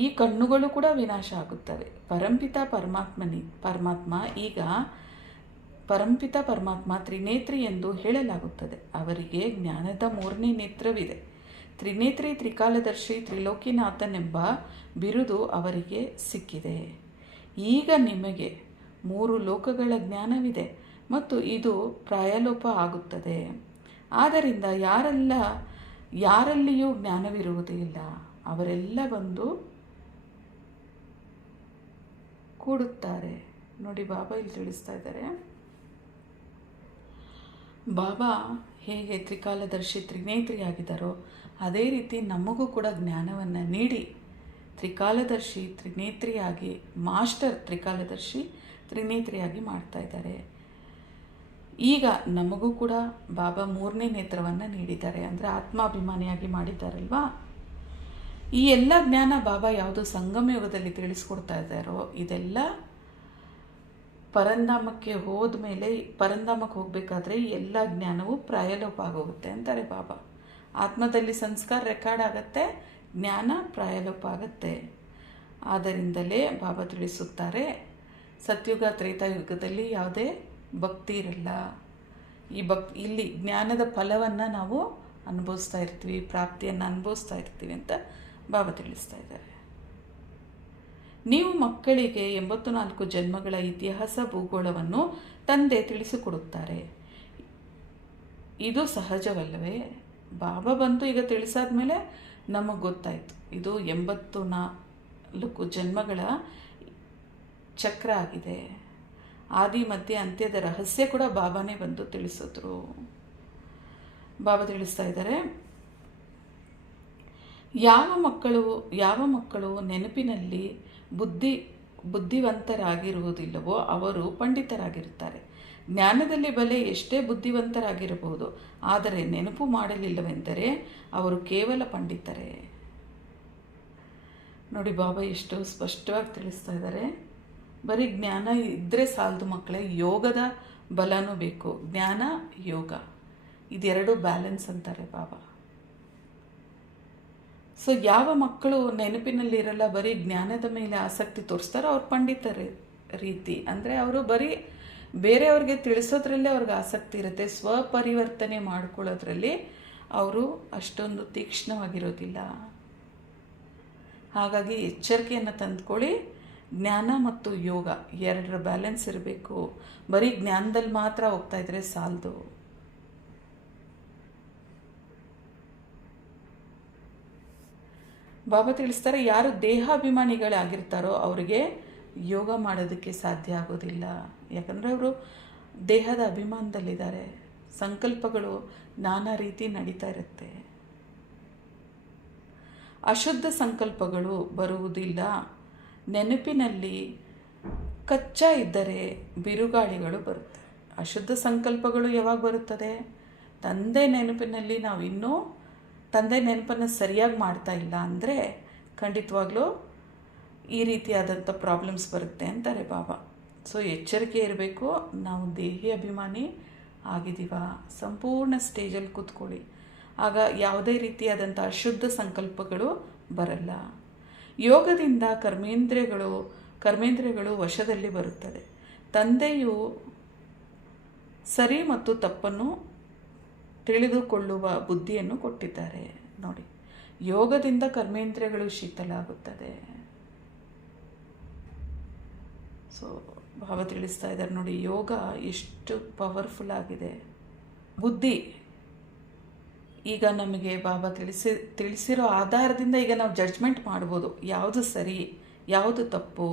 ಈ ಕಣ್ಣುಗಳು ಕೂಡ ವಿನಾಶ ಆಗುತ್ತವೆ. ಪರಂಪಿತ ಪರಮಾತ್ಮ ತ್ರಿನೇತ್ರಿ ಎಂದು ಹೇಳಲಾಗುತ್ತದೆ. ಅವರಿಗೆ ಜ್ಞಾನದ 3ನೇ ನೇತ್ರವಿದೆ. ತ್ರಿನೇತ್ರಿ, ತ್ರಿಕಾಲದರ್ಶಿ, ತ್ರಿಲೋಕಿನಾಥನೆಂಬ ಬಿರುದು ಅವರಿಗೆ ಸಿಕ್ಕಿದೆ. ಈಗ ನಿಮಗೆ 3 ಲೋಕಗಳ ಜ್ಞಾನವಿದೆ ಮತ್ತು ಇದು ಪ್ರಾಯಲೋಪ ಆಗುತ್ತದೆ. ಆದ್ದರಿಂದ ಯಾರಲ್ಲಿಯೂ ಜ್ಞಾನವಿರುವುದಿಲ್ಲ. ಅವರೆಲ್ಲ ಬಂದು ಕೂಡುತ್ತಾರೆ. ನೋಡಿ ಬಾಬಾ ಇಲ್ಲಿ ತಿಳಿಸ್ತಾ ಇದ್ದಾರೆ. ಬಾಬಾ ಹೇಗೆ ತ್ರಿಕಾಲದರ್ಶಿ, ತ್ರಿನೇತ್ರಿ ಆಗಿದ್ದಾರೋ ಅದೇ ರೀತಿ ನಮಗೂ ಕೂಡ ಜ್ಞಾನವನ್ನು ನೀಡಿ ತ್ರಿಕಾಲದರ್ಶಿ, ತ್ರಿನೇತ್ರಿಯಾಗಿ, ಮಾಸ್ಟರ್ ತ್ರಿಕಾಲದರ್ಶಿ, ತ್ರಿನೇತ್ರಿಯಾಗಿ ಮಾಡ್ತಾ ಇದ್ದಾರೆ. ಈಗ ನಮಗೂ ಕೂಡ ಬಾಬಾ 3ನೇ ನೇತ್ರವನ್ನು ನೀಡಿದ್ದಾರೆ, ಅಂದರೆ ಆತ್ಮಾಭಿಮಾನಿಯಾಗಿ ಮಾಡಿದ್ದಾರಲ್ವಾ. ಈ ಎಲ್ಲ ಜ್ಞಾನ ಬಾಬಾ ಯಾವುದು ಸಂಗಮ ಯುಗದಲ್ಲಿ ತಿಳಿಸ್ಕೊಡ್ತಾ ಇದ್ದಾರೋ ಇದೆಲ್ಲ ಪರಂಧಾಮಕ್ಕೆ ಹೋದ್ಮೇಲೆ, ಪರಂಧಾಮಕ್ಕೆ ಹೋಗಬೇಕಾದ್ರೆ ಎಲ್ಲ ಜ್ಞಾನವು ಪ್ರಾಯಲೋಪ ಆಗೋಗುತ್ತೆ ಅಂತಾರೆ ಬಾಬಾ. ಆತ್ಮದಲ್ಲಿ ಸಂಸ್ಕಾರ ರೆಕಾರ್ಡ್ ಆಗುತ್ತೆ, ಜ್ಞಾನ ಪ್ರಾಯಲೋಪ ಆಗುತ್ತೆ. ಆದ್ದರಿಂದಲೇ ಬಾಬಾ ತಿಳಿಸುತ್ತಾರೆ, ಸತ್ಯುಗ ತ್ರೇತಾಯುಗದಲ್ಲಿ ಯಾವುದೇ ಭಕ್ತಿ ಇರಲ್ಲ. ಇಲ್ಲಿ ಜ್ಞಾನದ ಫಲವನ್ನು ನಾವು ಅನುಭವಿಸ್ತಾ ಇರ್ತೀವಿ, ಪ್ರಾಪ್ತಿಯನ್ನು ಅನುಭವಿಸ್ತಾ ಇರ್ತೀವಿ ಅಂತ ಬಾಬಾ ತಿಳಿಸ್ತಾ ಇದ್ದಾರೆ. ನೀವು ಮಕ್ಕಳಿಗೆ 84 ಜನ್ಮಗಳ ಇತಿಹಾಸ ಭೂಗೋಳವನ್ನು ತಂದೆ ತಿಳಿಸಿಕೊಡುತ್ತಾರೆ. ಇದು ಸಹಜವಲ್ಲವೇ? ಬಾಬಾ ಬಂದು ಈಗ ತಿಳಿಸಾದ್ಮೇಲೆ ನಮಗೆ ಗೊತ್ತಾಯಿತು, ಇದು 84 ಜನ್ಮಗಳ ಚಕ್ರ ಆಗಿದೆ. ಆದಿ ಮಧ್ಯ ಅಂತ್ಯದ ರಹಸ್ಯ ಕೂಡ ಬಾಬಾನೇ ಬಂದು ತಿಳಿಸಿದ್ರು. ಬಾಬಾ ತಿಳಿಸ್ತಾ ಇದ್ದಾರೆ, ಯಾವ ಮಕ್ಕಳು ನೆನಪಿನಲ್ಲಿ ಬುದ್ಧಿವಂತರಾಗಿರುವುದಿಲ್ಲವೋ ಅವರು ಪಂಡಿತರಾಗಿರುತ್ತಾರೆ. ಜ್ಞಾನದಲ್ಲಿ ಬಲೆ ಎಷ್ಟೇ ಬುದ್ಧಿವಂತರಾಗಿರಬಹುದು, ಆದರೆ ನೆನಪು ಮಾಡಲಿಲ್ಲವೆಂದರೆ ಅವರು ಕೇವಲ ಪಂಡಿತರೇ. ನೋಡಿ ಬಾಬಾ ಎಷ್ಟು ಸ್ಪಷ್ಟವಾಗಿ ತಿಳಿಸ್ತಾ ಇದ್ದಾರೆ. ಬರೀ ಜ್ಞಾನ ಇದ್ದರೆ ಸಾಲದು ಮಕ್ಕಳೇ, ಯೋಗದ ಬಲನೂ ಬೇಕು. ಜ್ಞಾನ ಯೋಗ ಇದೆರಡು ಬ್ಯಾಲೆನ್ಸ್ ಅಂತಾರೆ ಬಾಬಾ. ಸೊ ಯಾವ ಮಕ್ಕಳು ನೆನಪಿನಲ್ಲಿರಲ್ಲ, ಬರೀ ಜ್ಞಾನದ ಮೇಲೆ ಆಸಕ್ತಿ ತೋರಿಸ್ತಾರೋ ಅವ್ರು ಪಂಡಿತರ ರೀತಿ. ಅಂದರೆ ಅವರು ಬರೀ ಬೇರೆಯವ್ರಿಗೆ ತಿಳಿಸೋದ್ರಲ್ಲೇ ಅವ್ರಿಗೆ ಆಸಕ್ತಿ ಇರುತ್ತೆ, ಸ್ವಪರಿವರ್ತನೆ ಮಾಡ್ಕೊಳ್ಳೋದ್ರಲ್ಲಿ ಅವರು ಅಷ್ಟೊಂದು ತೀಕ್ಷ್ಣವಾಗಿರೋದಿಲ್ಲ. ಹಾಗಾಗಿ ಎಚ್ಚರಿಕೆಯನ್ನು ತಂದುಕೊಳ್ಳಿ. ಜ್ಞಾನ ಮತ್ತು ಯೋಗ ಎರಡರ ಬ್ಯಾಲೆನ್ಸ್ ಇರಬೇಕು. ಬರೀ ಜ್ಞಾನದಲ್ಲಿ ಮಾತ್ರ ಹೋಗ್ತಾ ಇದ್ರೆ ಸಾಲದು. ಬಾಬಾ ತಿಳಿಸ್ತಾರೆ, ಯಾರು ದೇಹಾಭಿಮಾನಿಗಳಾಗಿರ್ತಾರೋ ಅವರಿಗೆ ಯೋಗ ಮಾಡೋದಕ್ಕೆ ಸಾಧ್ಯ ಆಗೋದಿಲ್ಲ. ಯಾಕಂದರೆ ಅವರು ದೇಹದ ಅಭಿಮಾನದಲ್ಲಿದ್ದಾರೆ. ಸಂಕಲ್ಪಗಳು ನಾನಾ ರೀತಿ ನಡೀತಾ ಇರುತ್ತೆ. ಅಶುದ್ಧ ಸಂಕಲ್ಪಗಳು ಬರುವುದಿಲ್ಲ. ನೆನಪಿನಲ್ಲಿ ಕಚ್ಚಾ ಇದ್ದರೆ ಬಿರುಗಾಳಿಗಳು ಬರುತ್ತೆ. ಅಶುದ್ಧ ಸಂಕಲ್ಪಗಳು ಯಾವಾಗ ಬರುತ್ತದೆ? ತಂದೆ ನೆನಪಿನಲ್ಲಿ ನಾವು ಇನ್ನೂ ತಂದೆ ನೆನಪನ್ನು ಸರಿಯಾಗಿ ಮಾಡ್ತಾ ಇಲ್ಲ ಅಂದರೆ ಖಂಡಿತವಾಗ್ಲೂ ಈ ರೀತಿಯಾದಂಥ ಪ್ರಾಬ್ಲಮ್ಸ್ ಬರುತ್ತೆ ಅಂತಾರೆ ಬಾಬಾ. ಸೊ ಎಚ್ಚರಿಕೆ ಇರಬೇಕು. ನಾವು ದೇಹಿ ಅಭಿಮಾನಿ ಆಗಿದ್ದೀವ, ಸಂಪೂರ್ಣ ಸ್ಟೇಜಲ್ಲಿ ಕೂತ್ಕೊಳ್ಳಿ. ಆಗ ಯಾವುದೇ ರೀತಿಯಾದಂಥ ಅಶುದ್ಧ ಸಂಕಲ್ಪಗಳು ಬರಲ್ಲ. ಯೋಗದಿಂದ ಕರ್ಮೇಂದ್ರಿಯಗಳು ವಶದಲ್ಲಿ ಬರುತ್ತದೆ. ತಂದೆಯು ಸರಿ ಮತ್ತು ತಪ್ಪನ್ನು ತಿಳಿದುಕೊಳ್ಳುವ ಬುದ್ಧಿಯನ್ನು ಕೊಟ್ಟಿದ್ದಾರೆ. ನೋಡಿ, ಯೋಗದಿಂದ ಕರ್ಮೇಂದ್ರಿಯಗಳು ಶೀತಲ ಆಗುತ್ತದೆ. ಸೊ ಭಾವ ತಿಳಿಸ್ತಾ ಇದ್ದಾರೆ ನೋಡಿ, ಯೋಗ ಎಷ್ಟು ಪವರ್ಫುಲ್ ಆಗಿದೆ. ಬುದ್ಧಿ ಈಗ ನಮಗೆ ಬಾಬಾ ತಿಳಿಸಿರೋ ಆಧಾರದಿಂದ ಈಗ ನಾವು ಜಡ್ಜ್ಮೆಂಟ್ ಮಾಡ್ಬೋದು, ಯಾವುದು ಸರಿ ಯಾವುದು ತಪ್ಪು.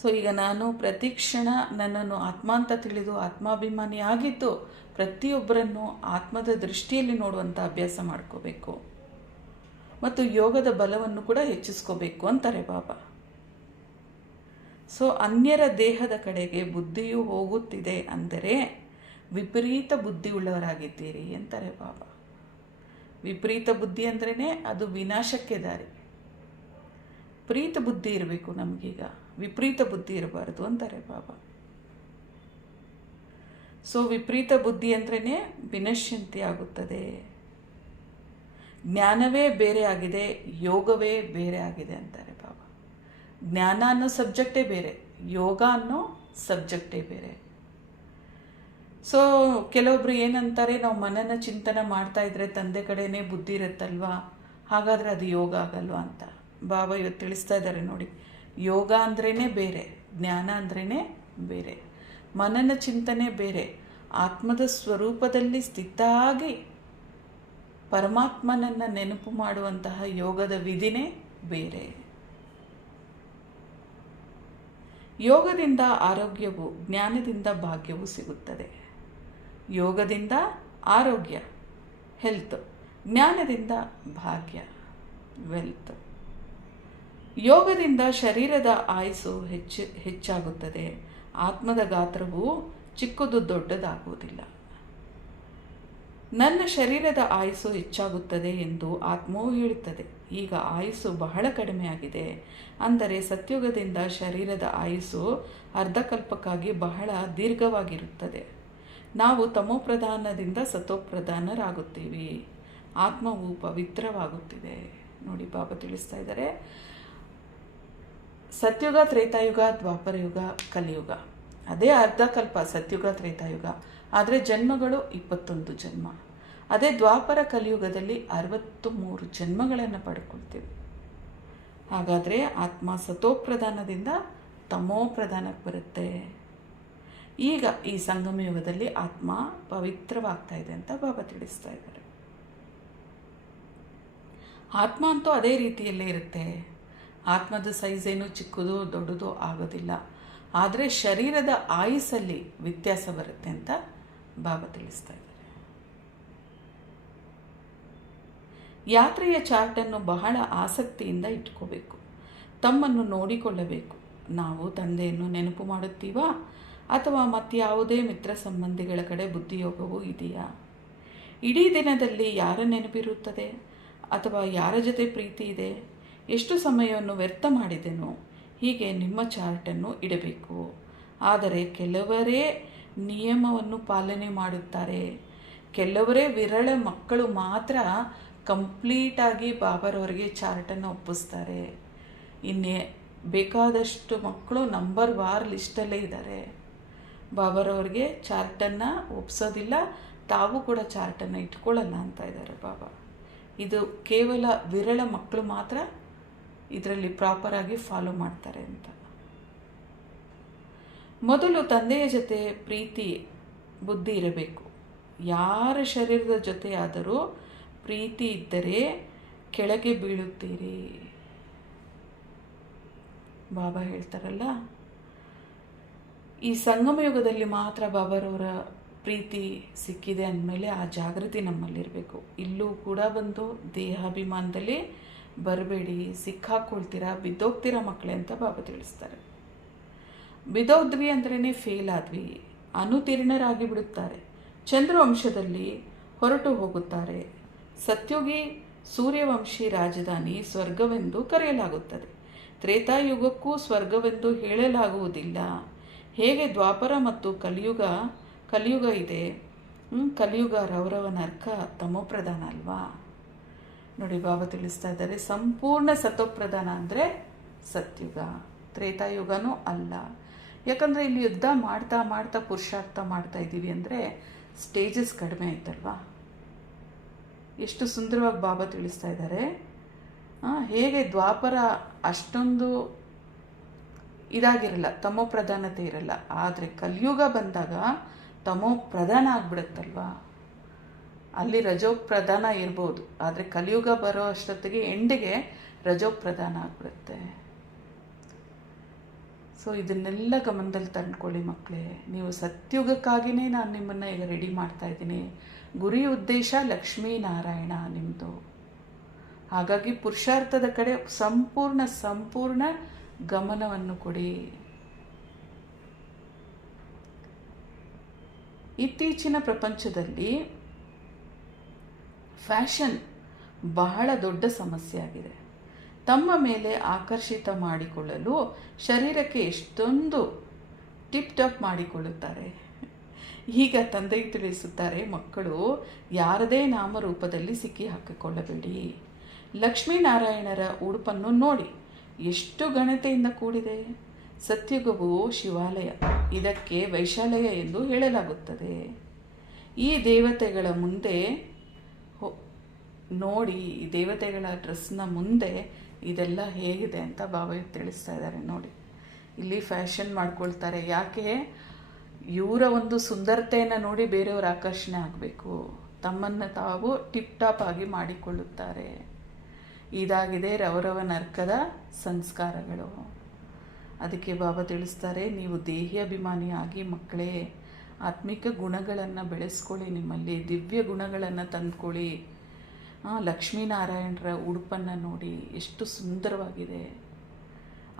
ಸೊ ಈಗ ನಾನು ಪ್ರತಿ ಕ್ಷಣ ನನ್ನನ್ನು ಆತ್ಮ ಅಂತ ತಿಳಿದು ಆತ್ಮಾಭಿಮಾನಿ ಆಗಿದ್ದು ಪ್ರತಿಯೊಬ್ಬರನ್ನು ಆತ್ಮದ ದೃಷ್ಟಿಯಲ್ಲಿ ನೋಡುವಂಥ ಅಭ್ಯಾಸ ಮಾಡ್ಕೋಬೇಕು ಮತ್ತು ಯೋಗದ ಬಲವನ್ನು ಕೂಡ ಹೆಚ್ಚಿಸ್ಕೋಬೇಕು ಅಂತಾರೆ ಬಾಬಾ. ಸೊ ಅನ್ಯರ ದೇಹದ ಕಡೆಗೆ ಬುದ್ಧಿಯು ಹೋಗುತ್ತಿದೆ ಅಂದರೆ ವಿಪರೀತ ಬುದ್ಧಿ ಉಳ್ಳವರಾಗಿದ್ದೀರಿ ಅಂತಾರೆ ಬಾಬಾ. ವಿಪರೀತ ಬುದ್ಧಿ ಅಂದ್ರೇ ಅದು ವಿನಾಶಕ್ಕೆ ದಾರಿ. ಪ್ರೀತ ಬುದ್ಧಿ ಇರಬೇಕು ನಮಗೀಗ, ವಿಪರೀತ ಬುದ್ಧಿ ಇರಬಾರ್ದು ಅಂತಾರೆ ಬಾಬಾ. ಸೊ ವಿಪರೀತ ಬುದ್ಧಿ ಅಂದ್ರೇ ವಿನಶ್ಯಂತಿ ಆಗುತ್ತದೆ. ಜ್ಞಾನವೇ ಬೇರೆ ಆಗಿದೆ, ಯೋಗವೇ ಬೇರೆ ಆಗಿದೆ ಅಂತಾರೆ ಬಾಬಾ. ಜ್ಞಾನ ಅನ್ನೋ ಸಬ್ಜೆಕ್ಟೇ ಬೇರೆ, ಯೋಗ ಅನ್ನೋ ಸಬ್ಜೆಕ್ಟೇ ಬೇರೆ. ಸೊ ಕೆಲವೊಬ್ರು ಏನಂತಾರೆ, ನಾವು ಮನನ ಚಿಂತನೆ ಮಾಡ್ತಾ ಇದ್ರೆ ತಂದೆ ಕಡೆನೇ ಬುದ್ಧಿ ಇರುತ್ತಲ್ವಾ, ಹಾಗಾದರೆ ಅದು ಯೋಗ ಆಗಲ್ವಾ ಅಂತ ಬಾಬಾ ಇವತ್ತು ತಿಳಿಸ್ತಾ ಇದ್ದಾರೆ ನೋಡಿ. ಯೋಗ ಅಂದ್ರೇ ಬೇರೆ, ಜ್ಞಾನ ಅಂದ್ರೇ ಬೇರೆ, ಮನನ ಚಿಂತನೆ ಬೇರೆ, ಆತ್ಮದ ಸ್ವರೂಪದಲ್ಲಿ ಸ್ಥಿತಾಗಿ ಪರಮಾತ್ಮನನ್ನು ನೆನಪು ಮಾಡುವಂತಹ ಯೋಗದ ವಿಧಿನೇ ಬೇರೆ. ಯೋಗದಿಂದ ಆರೋಗ್ಯವು, ಜ್ಞಾನದಿಂದ ಭಾಗ್ಯವು ಸಿಗುತ್ತದೆ. ಯೋಗದಿಂದ ಆರೋಗ್ಯ ಹೆಲ್ತ್, ಜ್ಞಾನದಿಂದ ಭಾಗ್ಯ ವೆಲ್ತ್. ಯೋಗದಿಂದ ಶರೀರದ ಆಯುಸ್ಸು ಹೆಚ್ಚಾಗುತ್ತದೆ. ಆತ್ಮದ ಗಾತ್ರವು ಚಿಕ್ಕದು ದೊಡ್ಡದಾಗುವುದಿಲ್ಲ. ನನ್ನ ಶರೀರದ ಆಯುಸ್ಸು ಹೆಚ್ಚಾಗುತ್ತದೆ ಎಂದು ಆತ್ಮವು ಹೇಳುತ್ತದೆ. ಈಗ ಆಯುಸ್ಸು ಬಹಳ ಕಡಿಮೆಯಾಗಿದೆ. ಅಂದರೆ ಸತ್ಯುಗದಿಂದ ಶರೀರದ ಆಯುಸ್ಸು ಅರ್ಧಕಲ್ಪಕ್ಕಾಗಿ ಬಹಳ ದೀರ್ಘವಾಗಿರುತ್ತದೆ. ನಾವು ತಮೋಪ್ರಧಾನದಿಂದ ಸತೋಪ್ರಧಾನರಾಗುತ್ತೀವಿ. ಆತ್ಮವು ಪವಿತ್ರವಾಗುತ್ತಿದೆ. ನೋಡಿ, ಬಾಬಾ ತಿಳಿಸ್ತಾ ಇದ್ದಾರೆ, ಸತ್ಯುಗ, ತ್ರೇತಾಯುಗ, ದ್ವಾಪರಯುಗ, ಕಲಿಯುಗ ಅದೇ ಅರ್ಧಕಲ್ಪ. ಸತ್ಯುಗ, ತ್ರೇತಾಯುಗ ಆದರೆ ಜನ್ಮಗಳು 21 ಜನ್ಮ. ಅದೇ ದ್ವಾಪರ ಕಲಿಯುಗದಲ್ಲಿ 63 ಜನ್ಮಗಳನ್ನು ಪಡ್ಕೊಳ್ತೀವಿ. ಹಾಗಾದರೆ ಆತ್ಮ ಸತೋಪ್ರಧಾನದಿಂದ ತಮೋಪ್ರಧಾನಕ್ಕೆ ಬರುತ್ತೆ. ಈಗ ಈ ಸಂಗಮ ಯುಗದಲ್ಲಿ ಆತ್ಮ ಪವಿತ್ರವಾಗ್ತಾ ಇದೆ ಅಂತ ಬಾಬಾ ತಿಳಿಸ್ತಾ ಇದ್ದಾರೆ. ಆತ್ಮ ಅಂತೂ ಅದೇ ರೀತಿಯಲ್ಲೇ ಇರುತ್ತೆ. ಆತ್ಮದ ಸೈಜ್ ಏನು ಚಿಕ್ಕದು ದೊಡ್ಡದು ಆಗೋದಿಲ್ಲ. ಆದರೆ ಶರೀರದ ಆಯುಸ್ಸಲ್ಲಿ ವ್ಯತ್ಯಾಸ ಬರುತ್ತೆ ಅಂತ ಬಾಬಾ ತಿಳಿಸ್ತಾ ಇದ್ದಾರೆ. ಯಾತ್ರೆಯ ಚಾರ್ಟನ್ನು ಬಹಳ ಆಸಕ್ತಿಯಿಂದ ಇಟ್ಕೋಬೇಕು. ತಮ್ಮನ್ನು ನೋಡಿಕೊಳ್ಳಬೇಕು. ನಾವು ತಂದೆಯನ್ನು ನೆನಪು ಮಾಡುತ್ತೀವಾ ಅಥವಾ ಮತ್ಯಾವುದೇ ಮಿತ್ರ ಸಂಬಂಧಿಗಳ ಕಡೆ ಬುದ್ಧಿಯೋಗವೂ ಇದೆಯಾ? ಇಡೀ ದಿನದಲ್ಲಿ ಯಾರ ನೆನಪಿರುತ್ತದೆ ಅಥವಾ ಯಾರ ಜೊತೆ ಪ್ರೀತಿ ಇದೆ? ಎಷ್ಟು ಸಮಯವನ್ನು ವ್ಯರ್ಥ ಮಾಡಿದೆನೋ? ಹೀಗೆ ನಿಮ್ಮ ಚಾರ್ಟನ್ನು ಇಡಬೇಕು. ಆದರೆ ಕೆಲವರೇ ನಿಯಮವನ್ನು ಪಾಲನೆ ಮಾಡುತ್ತಾರೆ. ಕೆಲವರೇ ವಿರಳ ಮಕ್ಕಳು ಮಾತ್ರ ಕಂಪ್ಲೀಟಾಗಿ ಬಾಬಾರವರಿಗೆ ಚಾರ್ಟನ್ನು ಒಪ್ಪಿಸ್ತಾರೆ. ಇನ್ನೇ ಬೇಕಾದಷ್ಟು ಮಕ್ಕಳು ನಂಬರ್ ವಾರ್ ಲಿಸ್ಟಲ್ಲೇ ಇದ್ದಾರೆ. ಬಾಬಾರವ್ರಿಗೆ ಚಾರ್ಟನ್ನು ಒಪ್ಸೋದಿಲ್ಲ, ತಾವು ಕೂಡ ಚಾರ್ಟನ್ನು ಇಟ್ಕೊಳ್ಳಲ್ಲ ಅಂತ ಇದ್ದಾರೆ ಬಾಬಾ. ಇದು ಕೇವಲ ವಿರಳ ಮಕ್ಕಳು ಮಾತ್ರ ಇದರಲ್ಲಿ ಪ್ರಾಪರಾಗಿ ಫಾಲೋ ಮಾಡ್ತಾರೆ ಅಂತ. ಮೊದಲು ತಂದೆಯ ಜೊತೆ ಪ್ರೀತಿ ಬುದ್ಧಿ ಇರಬೇಕು. ಯಾರ ಶರೀರದ ಜೊತೆ ಆದರೂ ಪ್ರೀತಿ ಇದ್ದರೆ ಕೆಳಗೆ ಬೀಳುತ್ತೀರಿ. ಬಾಬಾ ಹೇಳ್ತಾರಲ್ಲ, ಈ ಸಂಗಮ ಯುಗದಲ್ಲಿ ಮಾತ್ರ ಬಾಬಾರವರ ಪ್ರೀತಿ ಸಿಕ್ಕಿದೆ ಅಂದಮೇಲೆ ಆ ಜಾಗೃತಿ ನಮ್ಮಲ್ಲಿರಬೇಕು. ಇಲ್ಲೂ ಕೂಡ ಬಂದು ದೇಹಾಭಿಮಾನದಲ್ಲಿ ಬರಬೇಡಿ, ಸಿಕ್ಕಾಕೊಳ್ತೀರಾ, ಬಿದ್ದೋಗ್ತೀರಾ ಮಕ್ಕಳೇ ಅಂತ ಬಾಬಾ ತಿಳಿಸ್ತಾರೆ. ಬಿದ್ದೋದ್ವಿ ಅಂದ್ರೇ ಫೇಲ್ ಆದ್ವಿ, ಅನುತೀರ್ಣರಾಗಿ ಬಿಡುತ್ತಾರೆ. ಚಂದ್ರವಂಶದಲ್ಲಿ ಹೊರಟು ಹೋಗುತ್ತಾರೆ. ಸತ್ಯುಗಿ ಸೂರ್ಯವಂಶಿ ರಾಜಧಾನಿ ಸ್ವರ್ಗವೆಂದು ಕರೆಯಲಾಗುತ್ತದೆ. ತ್ರೇತಾಯುಗಕ್ಕೂ ಸ್ವರ್ಗವೆಂದು ಹೇಳಲಾಗುವುದಿಲ್ಲ. ಹೇಗೆ ದ್ವಾಪರ ಮತ್ತು ಕಲಿಯುಗ ಇದೆ. ಕಲಿಯುಗ ರೌರವನ ಅರ್ಥ ತಮೋಪ್ರಧಾನ ಅಲ್ವಾ? ನೋಡಿ, ಬಾಬಾ ತಿಳಿಸ್ತಾ ಇದ್ದಾರೆ, ಸಂಪೂರ್ಣ ಸತೋಪ್ರಧಾನ ಅಂದರೆ ಸತ್ಯುಗ, ತ್ರೇತಾಯುಗನೂ ಅಲ್ಲ. ಯಾಕಂದರೆ ಇಲ್ಲಿ ಯುದ್ಧ ಮಾಡ್ತಾ ಮಾಡ್ತಾ ಪುರುಷಾರ್ಥ ಮಾಡ್ತಾ ಇದ್ದೀವಿ ಅಂದರೆ ಸ್ಟೇಜಸ್ ಕಡಿಮೆ ಆಯ್ತಲ್ವಾ? ಎಷ್ಟು ಸುಂದರವಾಗಿ ಬಾಬಾ ತಿಳಿಸ್ತಾ ಇದ್ದಾರೆ. ಹೇಗೆ ದ್ವಾಪರ ಅಷ್ಟೊಂದು ಇದಾಗಿರಲ್ಲ, ತಮೋ ಪ್ರಧಾನತೆ ಇರಲ್ಲ. ಆದರೆ ಕಲಿಯುಗ ಬಂದಾಗ ತಮೋ ಪ್ರಧಾನ ಆಗ್ಬಿಡುತ್ತಲ್ವಾ? ಅಲ್ಲಿ ರಜೋಪ್ರಧಾನ ಇರ್ಬೋದು, ಆದರೆ ಕಲಿಯುಗ ಬರೋ ಅಷ್ಟೊತ್ತಿಗೆ ಎಂಡಿಗೆ ರಜೋಪ್ರಧಾನ ಆಗ್ಬಿಡುತ್ತೆ. ಸೊ ಇದನ್ನೆಲ್ಲ ಗಮನದಲ್ಲಿ ತಂದ್ಕೊಳ್ಳಿ ಮಕ್ಕಳೇ. ನೀವು ಸತ್ಯುಗಕ್ಕಾಗಿಯೇ ನಾನು ನಿಮ್ಮನ್ನು ಈಗ ರೆಡಿ ಮಾಡ್ತಾ ಇದ್ದೀನಿ. ಗುರಿ ಉದ್ದೇಶ ಲಕ್ಷ್ಮೀನಾರಾಯಣ ನಿಮ್ಮದು. ಹಾಗಾಗಿ ಪುರುಷಾರ್ಥದ ಕಡೆ ಸಂಪೂರ್ಣ ಗಮನವನ್ನು ಕೊಡಿ. ಇತ್ತೀಚಿನ ಪ್ರಪಂಚದಲ್ಲಿ ಫ್ಯಾಷನ್ ಬಹಳ ದೊಡ್ಡ ಸಮಸ್ಯೆ ಆಗಿದೆ. ತಮ್ಮ ಮೇಲೆ ಆಕರ್ಷಿತ ಮಾಡಿಕೊಳ್ಳಲು ಶರೀರಕ್ಕೆ ಎಷ್ಟೊಂದು ಟಿಪ್ ಟಾಪ್ ಮಾಡಿಕೊಳ್ಳುತ್ತಾರೆ. ಈಗ ತಂದೆಗೆ ತಿಳಿಸುತ್ತಾರೆ, ಮಕ್ಕಳು ಯಾರದೇ ನಾಮರೂಪದಲ್ಲಿ ಸಿಕ್ಕಿ ಹಾಕಿಕೊಳ್ಳಬೇಡಿ. ಲಕ್ಷ್ಮೀನಾರಾಯಣರ ಉಡುಪನ್ನು ನೋಡಿ, ಎಷ್ಟು ಘನತೆಯಿಂದ ಕೂಡಿದೆ. ಸತ್ಯುಗವು ಶಿವಾಲಯ, ಇದಕ್ಕೆ ವೈಶಾಲಯ ಎಂದು ಹೇಳಲಾಗುತ್ತದೆ. ಈ ದೇವತೆಗಳ ಮುಂದೆ ನೋಡಿ, ಈ ದೇವತೆಗಳ ಡ್ರೆಸ್ನ ಮುಂದೆ ಇದೆಲ್ಲ ಹೇಗಿದೆ ಅಂತ ಬಾಬಾ ತಿಳಿಸ್ತಾ ಇದ್ದಾರೆ. ನೋಡಿ, ಇಲ್ಲಿ ಫ್ಯಾಷನ್ ಮಾಡ್ಕೊಳ್ತಾರೆ. ಯಾಕೆ? ಇವರ ಒಂದು ಸುಂದರತೆಯನ್ನು ನೋಡಿ ಬೇರೆಯವ್ರ ಆಕರ್ಷಣೆ ಆಗಬೇಕು. ತಮ್ಮನ್ನು ತಾವು ಟಿಪ್ ಟಾಪ್ ಆಗಿ ಮಾಡಿಕೊಳ್ಳುತ್ತಾರೆ. ಇದಾಗಿದೆ ರೌರವ ನರ್ಕದ ಸಂಸ್ಕಾರಗಳು. ಅದಕ್ಕೆ ಬಾಬಾ ತಿಳಿಸ್ತಾರೆ, ನೀವು ದೇಹಿ ಅಭಿಮಾನಿಯಾಗಿ ಮಕ್ಕಳೇ ಆತ್ಮಿಕ ಗುಣಗಳನ್ನು ಬೆಳೆಸ್ಕೊಳ್ಳಿ. ನಿಮ್ಮಲ್ಲಿ ದಿವ್ಯ ಗುಣಗಳನ್ನು ತಂದ್ಕೊಳ್ಳಿ. ಲಕ್ಷ್ಮೀನಾರಾಯಣರ ಉಡುಪನ್ನು ನೋಡಿ ಎಷ್ಟು ಸುಂದರವಾಗಿದೆ.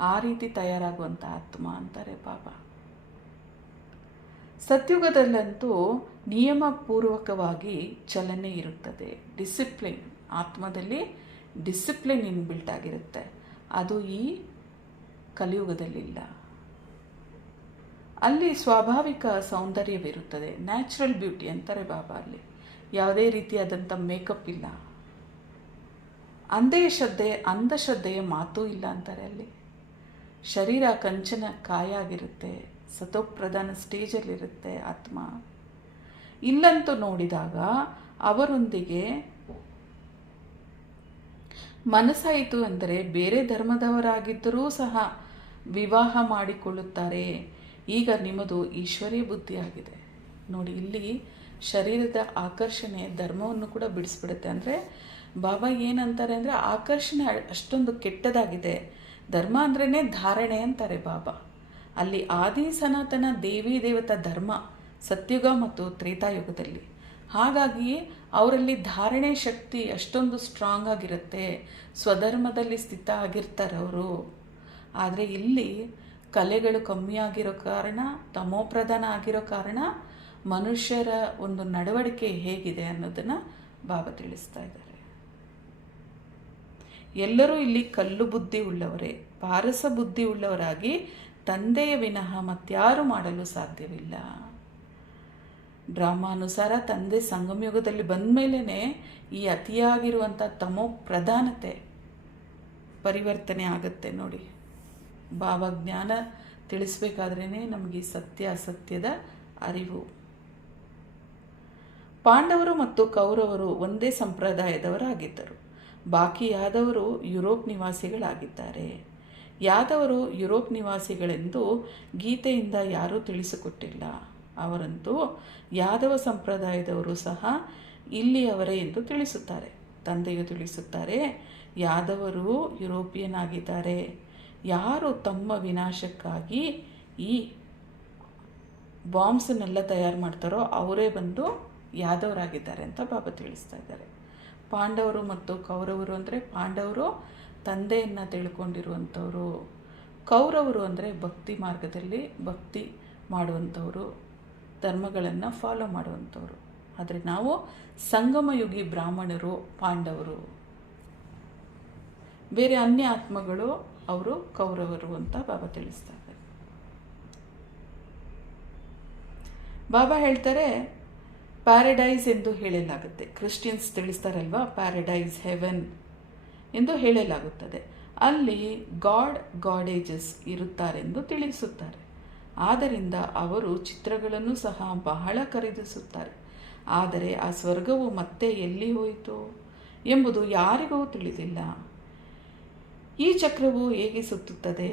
ಆ ರೀತಿ ತಯಾರಾಗುವಂಥ ಆತ್ಮ ಅಂತಾರೆ ಬಾಬಾ. ಸತ್ಯುಗದಲ್ಲಂತೂ ನಿಯಮಪೂರ್ವಕವಾಗಿ ಚಲನೆ ಇರುತ್ತದೆ. ಡಿಸಿಪ್ಲಿನ್, ಆತ್ಮದಲ್ಲಿ ಡಿಸಿಪ್ಲಿನ್ ಇನ್ಬಿಲ್ಟ್ ಆಗಿರುತ್ತೆ. ಅದು ಈ ಕಲಿಯುಗದಲ್ಲಿಲ್ಲ. ಅಲ್ಲಿ ಸ್ವಾಭಾವಿಕ ಸೌಂದರ್ಯವಿರುತ್ತದೆ, ನ್ಯಾಚುರಲ್ ಬ್ಯೂಟಿ ಅಂತಾರೆ ಬಾಬಾ. ಅಲ್ಲಿ ಯಾವುದೇ ರೀತಿಯಾದಂಥ ಮೇಕಪ್ ಇಲ್ಲ, ಅಂಧಶ್ರದ್ಧೆಯ ಮಾತೂ ಇಲ್ಲ ಅಂತಾರೆ. ಅಲ್ಲಿ ಶರೀರ ಕಂಚನ ಕಾಯ ಆಗಿರುತ್ತೆ, ಸತೋಪ್ರಧಾನ ಸ್ಟೇಜಲ್ಲಿರುತ್ತೆ ಆತ್ಮ. ಇಲ್ಲಂತೂ ನೋಡಿದಾಗ ಅವರೊಂದಿಗೆ ಮನಸ್ಸಾಯಿತು ಅಂದರೆ ಬೇರೆ ಧರ್ಮದವರಾಗಿದ್ದರೂ ಸಹ ವಿವಾಹ ಮಾಡಿಕೊಳ್ಳುತ್ತಾರೆ. ಈಗ ನಿಮ್ಮದು ಈಶ್ವರೀಯ ಬುದ್ಧಿಯಾಗಿದೆ ನೋಡಿ. ಇಲ್ಲಿ ಶರೀರದ ಆಕರ್ಷಣೆ ಧರ್ಮವನ್ನು ಕೂಡ ಬಿಡಿಸ್ಬಿಡುತ್ತೆ. ಅಂದರೆ ಬಾಬಾ ಏನಂತಾರೆ ಅಂದರೆ ಆಕರ್ಷಣೆ ಅಷ್ಟೊಂದು ಕೆಟ್ಟದಾಗಿದೆ. ಧರ್ಮ ಅಂದ್ರೇ ಧಾರಣೆ ಅಂತಾರೆ ಬಾಬಾ. ಅಲ್ಲಿ ಆದಿ ಸನಾತನ ದೇವಿ ದೇವತಾ ಧರ್ಮ ಸತ್ಯುಗ ಮತ್ತು ತ್ರೇತಾಯುಗದಲ್ಲಿ. ಹಾಗಾಗಿ ಅವರಲ್ಲಿ ಧಾರಣೆ ಶಕ್ತಿ ಅಷ್ಟೊಂದು ಸ್ಟ್ರಾಂಗ್ ಆಗಿರುತ್ತೆ, ಸ್ವಧರ್ಮದಲ್ಲಿ ಸ್ಥಿತ ಆಗಿರ್ತಾರೆ ಅವರು. ಆದರೆ ಇಲ್ಲಿ ಕಲೆಗಳು ಕಮ್ಮಿ ಆಗಿರೋ ಕಾರಣ, ತಮೋಪ್ರಧಾನ ಆಗಿರೋ ಕಾರಣ ಮನುಷ್ಯರ ಒಂದು ನಡವಳಿಕೆ ಹೇಗಿದೆ ಅನ್ನೋದನ್ನು ಬಾಬಾ ತಿಳಿಸ್ತಾ ಇದ್ದಾರೆ. ಎಲ್ಲರೂ ಇಲ್ಲಿ ಕಲ್ಲು ಬುದ್ಧಿ ಉಳ್ಳವರೇ, ಪಾರಸ ಬುದ್ಧಿ ಉಳ್ಳವರಾಗಿ ತಂದೆಯ ವಿನಃ ಮತ್ಯಾರು ಮಾಡಲು ಸಾಧ್ಯವಿಲ್ಲ. ಡ್ರಾಮಾನುಸಾರ ತಂದೆ ಸಂಗಮಯುಗದಲ್ಲಿ ಬಂದ ಮೇಲೇ ಈ ಅತಿಯಾಗಿರುವಂಥ ತಮೋ ಪ್ರಧಾನತೆ ಪರಿವರ್ತನೆ ಆಗುತ್ತೆ ನೋಡಿ. ಬಾಬಾ ಜ್ಞಾನ ತಿಳಿಸ್ಬೇಕಾದ್ರೇ ನಮಗೆ ಸತ್ಯ ಅಸತ್ಯದ ಅರಿವು. ಪಾಂಡವರು ಮತ್ತು ಕೌರವರು ಒಂದೇ ಸಂಪ್ರದಾಯದವರಾಗಿದ್ದರು. ಬಾಕಿ ಯಾದವರು ಯುರೋಪ್ ನಿವಾಸಿಗಳಾಗಿದ್ದಾರೆ. ಯಾದವರು ಯುರೋಪ್ ನಿವಾಸಿಗಳೆಂದು ಗೀತೆಯಿಂದ ಯಾರೂ ತಿಳಿಸಿಕೊಟ್ಟಿಲ್ಲ. ಅವರಂತೂ ಯಾದವ ಸಂಪ್ರದಾಯದವರು ಸಹ ಇಲ್ಲಿಯವರೇ ಎಂದು ತಿಳಿಸುತ್ತಾರೆ. ತಂದೆಯು ತಿಳಿಸುತ್ತಾರೆ, ಯಾದವರು ಯುರೋಪಿಯನ್ ಆಗಿದ್ದಾರೆ. ಯಾರು ತಮ್ಮ ವಿನಾಶಕ್ಕಾಗಿ ಈ ಬಾಂಬ್ಸನ್ನೆಲ್ಲ ತಯಾರು ಮಾಡ್ತಾರೋ ಅವರೇ ಬಂದು ಯಾದವರಾಗಿದ್ದಾರೆ ಅಂತ ಬಾಬಾ ತಿಳಿಸ್ತಾ ಇದ್ದಾರೆ. ಪಾಂಡವರು ಮತ್ತು ಕೌರವರು ಅಂದರೆ ಪಾಂಡವರು ತಂದೆಯನ್ನು ತಿಳ್ಕೊಂಡಿರುವಂಥವರು, ಕೌರವರು ಅಂದರೆ ಭಕ್ತಿ ಮಾರ್ಗದಲ್ಲಿ ಭಕ್ತಿ ಮಾಡುವಂಥವರು, ಧರ್ಮಗಳನ್ನು ಫಾಲೋ ಮಾಡುವಂಥವ್ರು. ಆದರೆ ನಾವು ಸಂಗಮಯುಗಿ ಬ್ರಾಹ್ಮಣರು, ಪಾಂಡವರು. ಬೇರೆ ಅನ್ಯ ಆತ್ಮಗಳು ಅವರು ಕೌರವರು ಅಂತ ಬಾಬಾ ತಿಳಿಸ್ತಾರೆ. ಬಾಬಾ ಹೇಳ್ತಾರೆ ಪ್ಯಾರಡೈಸ್ ಎಂದು ಹೇಳಲಾಗುತ್ತೆ. ಕ್ರಿಶ್ಚಿಯನ್ಸ್ ತಿಳಿಸ್ತಾರಲ್ವಾ, ಪ್ಯಾರಡೈಸ್ ಹೆವೆನ್ ಎಂದು ಹೇಳಲಾಗುತ್ತದೆ. ಅಲ್ಲಿ ಗಾಡೇಜಸ್ ಇರುತ್ತಾರೆಂದು ತಿಳಿಸುತ್ತಾರೆ. ಆದ್ದರಿಂದ ಅವರು ಚಿತ್ರಗಳನ್ನು ಸಹ ಬಹಳ ಖರೀದಿಸುತ್ತಾರೆ. ಆದರೆ ಆ ಸ್ವರ್ಗವು ಮತ್ತೆ ಎಲ್ಲಿ ಹೋಯಿತು ಎಂಬುದು ಯಾರಿಗೂ ತಿಳಿದಿಲ್ಲ. ಈ ಚಕ್ರವು ಹೇಗೆ ಸುತ್ತುತ್ತದೆ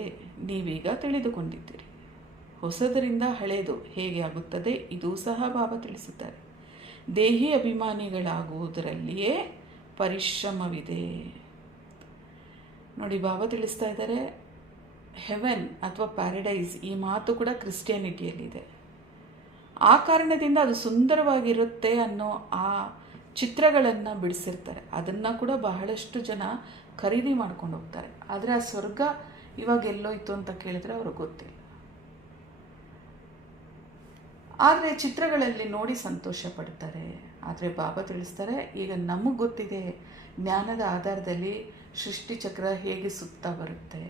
ನೀವೀಗ ತಿಳಿದುಕೊಂಡಿದ್ದೀರಿ. ಹೊಸದರಿಂದ ಹಳೆಯದು ಹೇಗೆ ಆಗುತ್ತದೆ ಇದೂ ಸಹ ಬಾಬಾ ತಿಳಿಸುತ್ತಾರೆ. ದೇಹಿ ಅಭಿಮಾನಿಗಳಾಗುವುದರಲ್ಲಿಯೇ ಪರಿಶ್ರಮವಿದೆ ನೋಡಿ. ಬಾಬಾ ತಿಳಿಸ್ತಾ ಇದ್ದಾರೆ ಹೆವೆನ್ ಅಥವಾ ಪ್ಯಾರಡೈಸ್, ಈ ಮಾತು ಕೂಡ ಕ್ರಿಶ್ಚಿಯಾನಿಟಿಯಲ್ಲಿದೆ. ಆ ಕಾರಣದಿಂದ ಅದು ಸುಂದರವಾಗಿರುತ್ತೆ ಅನ್ನೋ ಆ ಚಿತ್ರಗಳನ್ನು ಬಿಡಿಸಿರ್ತಾರೆ. ಅದನ್ನು ಕೂಡ ಬಹಳಷ್ಟು ಜನ ಖರೀದಿ ಮಾಡ್ಕೊಂಡು ಹೋಗ್ತಾರೆ. ಆದರೆ ಆ ಸ್ವರ್ಗ ಇವಾಗ ಎಲ್ಲೋಯ್ತು ಅಂತ ಕೇಳಿದ್ರೆ ಅವ್ರಿಗೆ ಗೊತ್ತಿಲ್ಲ. ಆದರೆ ಚಿತ್ರಗಳಲ್ಲಿ ನೋಡಿ ಸಂತೋಷ ಪಡ್ತಾರೆ. ಆದರೆ ಬಾಬಾ ತಿಳಿಸ್ತಾರೆ, ಈಗ ನಮಗೆ ಗೊತ್ತಿದೆ ಜ್ಞಾನದ ಆಧಾರದಲ್ಲಿ ಸೃಷ್ಟಿ ಚಕ್ರ ಹೇಗೆ ಸುತ್ತಾ ಬರುತ್ತೆ.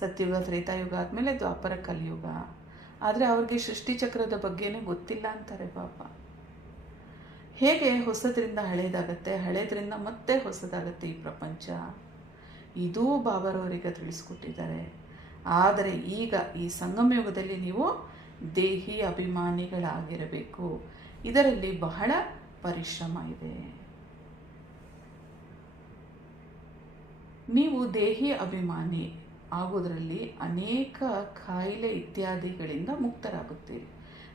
ಸತ್ಯುಗ ತ್ರೇತಾಯುಗ ಆದಮೇಲೆ ದ್ವಾಪರ ಕಲಿಯುಗ. ಆದರೆ ಅವ್ರಿಗೆ ಸೃಷ್ಟಿ ಚಕ್ರದ ಬಗ್ಗೆನೇ ಗೊತ್ತಿಲ್ಲ ಅಂತಾರೆ ಬಾಬಾ. ಹೇಗೆ ಹೊಸದರಿಂದ ಹಳೇದಾಗತ್ತೆ, ಹಳೇದರಿಂದ ಮತ್ತೆ ಹೊಸದಾಗತ್ತೆ ಈ ಪ್ರಪಂಚ, ಇದೂ ಬಾಬಾರವರಿಗೆ ತಿಳಿಸ್ಕೊಟ್ಟಿದ್ದಾರೆ. ಆದರೆ ಈಗ ಈ ಸಂಗಮಯುಗದಲ್ಲಿ ನೀವು ದೇಹಿ ಅಭಿಮಾನಿಗಳಾಗಿರಬೇಕು. ಇದರಲ್ಲಿ ಬಹಳ ಪರಿಶ್ರಮ ಇದೆ. ನೀವು ದೇಹಿ ಅಭಿಮಾನಿ ಆಗುವುದರಲ್ಲಿ ಅನೇಕ ಕಾಯಿಲೆ ಇತ್ಯಾದಿಗಳಿಂದ ಮುಕ್ತರಾಗುತ್ತೀರಿ.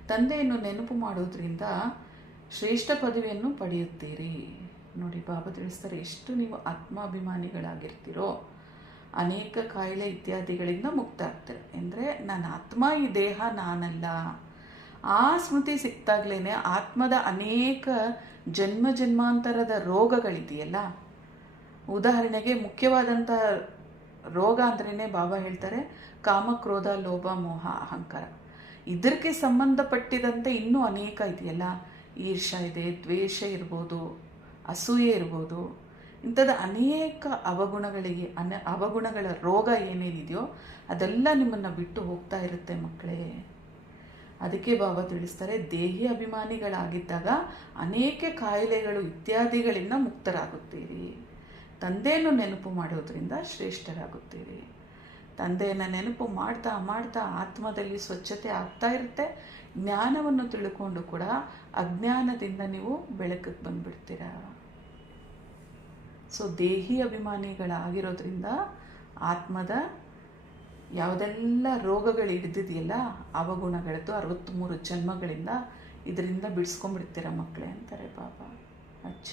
ತಂದೆಯನ್ನು ನೆನಪು ಮಾಡುವುದರಿಂದ ಶ್ರೇಷ್ಠ ಪದವಿಯನ್ನು ಪಡೆಯುತ್ತೀರಿ ನೋಡಿ. ಬಾಬಾ ತಿಳಿಸ್ತಾರೆ, ಎಷ್ಟು ನೀವು ಆತ್ಮಾಭಿಮಾನಿಗಳಾಗಿರ್ತೀರೋ ಅನೇಕ ಕಾಯಿಲೆ ಇತ್ಯಾದಿಗಳಿಂದ ಮುಕ್ತ ಆಗ್ತಾರೆ. ಅಂದರೆ ನನ್ನ ಆತ್ಮ, ಈ ದೇಹ ನಾನಲ್ಲ. ಆ ಸ್ಮೃತಿ ಸಿಕ್ತಾಗ್ಲೇ ಆತ್ಮದ ಅನೇಕ ಜನ್ಮಾಂತರದ ರೋಗಗಳಿದೆಯಲ್ಲ. ಉದಾಹರಣೆಗೆ ಮುಖ್ಯವಾದಂಥ ರೋಗ ಅಂದ್ರೇ ಬಾಬಾ ಹೇಳ್ತಾರೆ ಕಾಮ, ಕ್ರೋಧ, ಲೋಭ, ಮೋಹ, ಅಹಂಕಾರ. ಇದಕ್ಕೆ ಸಂಬಂಧಪಟ್ಟಿದಂತೆ ಇನ್ನೂ ಅನೇಕ ಇದೆಯಲ್ಲ, ಈರ್ಷ ಇದೆ, ದ್ವೇಷ ಇರ್ಬೋದು, ಅಸೂಯೆ ಇರ್ಬೋದು, ಇಂಥದ್ದು ಅನೇಕ ಅವಗುಣಗಳ ರೋಗ ಏನೇನಿದೆಯೋ ಅದೆಲ್ಲ ನಿಮ್ಮನ್ನು ಬಿಟ್ಟು ಹೋಗ್ತಾ ಇರುತ್ತೆ ಮಕ್ಕಳೇ. ಅದಕ್ಕೆ ಬಾಬಾ ತಿಳಿಸ್ತಾರೆ, ದೇಹಿ ಅಭಿಮಾನಿಗಳಾಗಿದ್ದಾಗ ಅನೇಕ ಕಾಯಿಲೆಗಳು ಇತ್ಯಾದಿಗಳಿಂದ ಮುಕ್ತರಾಗುತ್ತೀರಿ. ತಂದೆಯನ್ನು ನೆನಪು ಮಾಡೋದ್ರಿಂದ ಶ್ರೇಷ್ಠರಾಗುತ್ತೀರಿ. ತಂದೆಯನ್ನು ನೆನಪು ಮಾಡ್ತಾ ಮಾಡ್ತಾ ಆತ್ಮದಲ್ಲಿ ಸ್ವಚ್ಛತೆ ಆಗ್ತಾ ಇರುತ್ತೆ. ಜ್ಞಾನವನ್ನು ತಿಳ್ಕೊಂಡು ಕೂಡ ಅಜ್ಞಾನದಿಂದ ನೀವು ಬೆಳಕಿಗೆ ಬಂದುಬಿಡ್ತೀರ. ಸೊ ದೇಹಿ ಅಭಿಮಾನಿಗಳಾಗಿರೋದ್ರಿಂದ ಆತ್ಮದ ಯಾವುದೆಲ್ಲ ರೋಗಗಳು ಹಿಡಿದಿದೆಯಲ್ಲ, ಅವಗುಣಗಳದ್ದು 63 ಜನ್ಮಗಳಿಂದ ಇದರಿಂದ ಬಿಡಿಸ್ಕೊಂಡ್ಬಿಡ್ತೀರ ಮಕ್ಕಳೇ ಅಂತಾರೆ ಬಾಬಾ. ಅಚ್ಚ,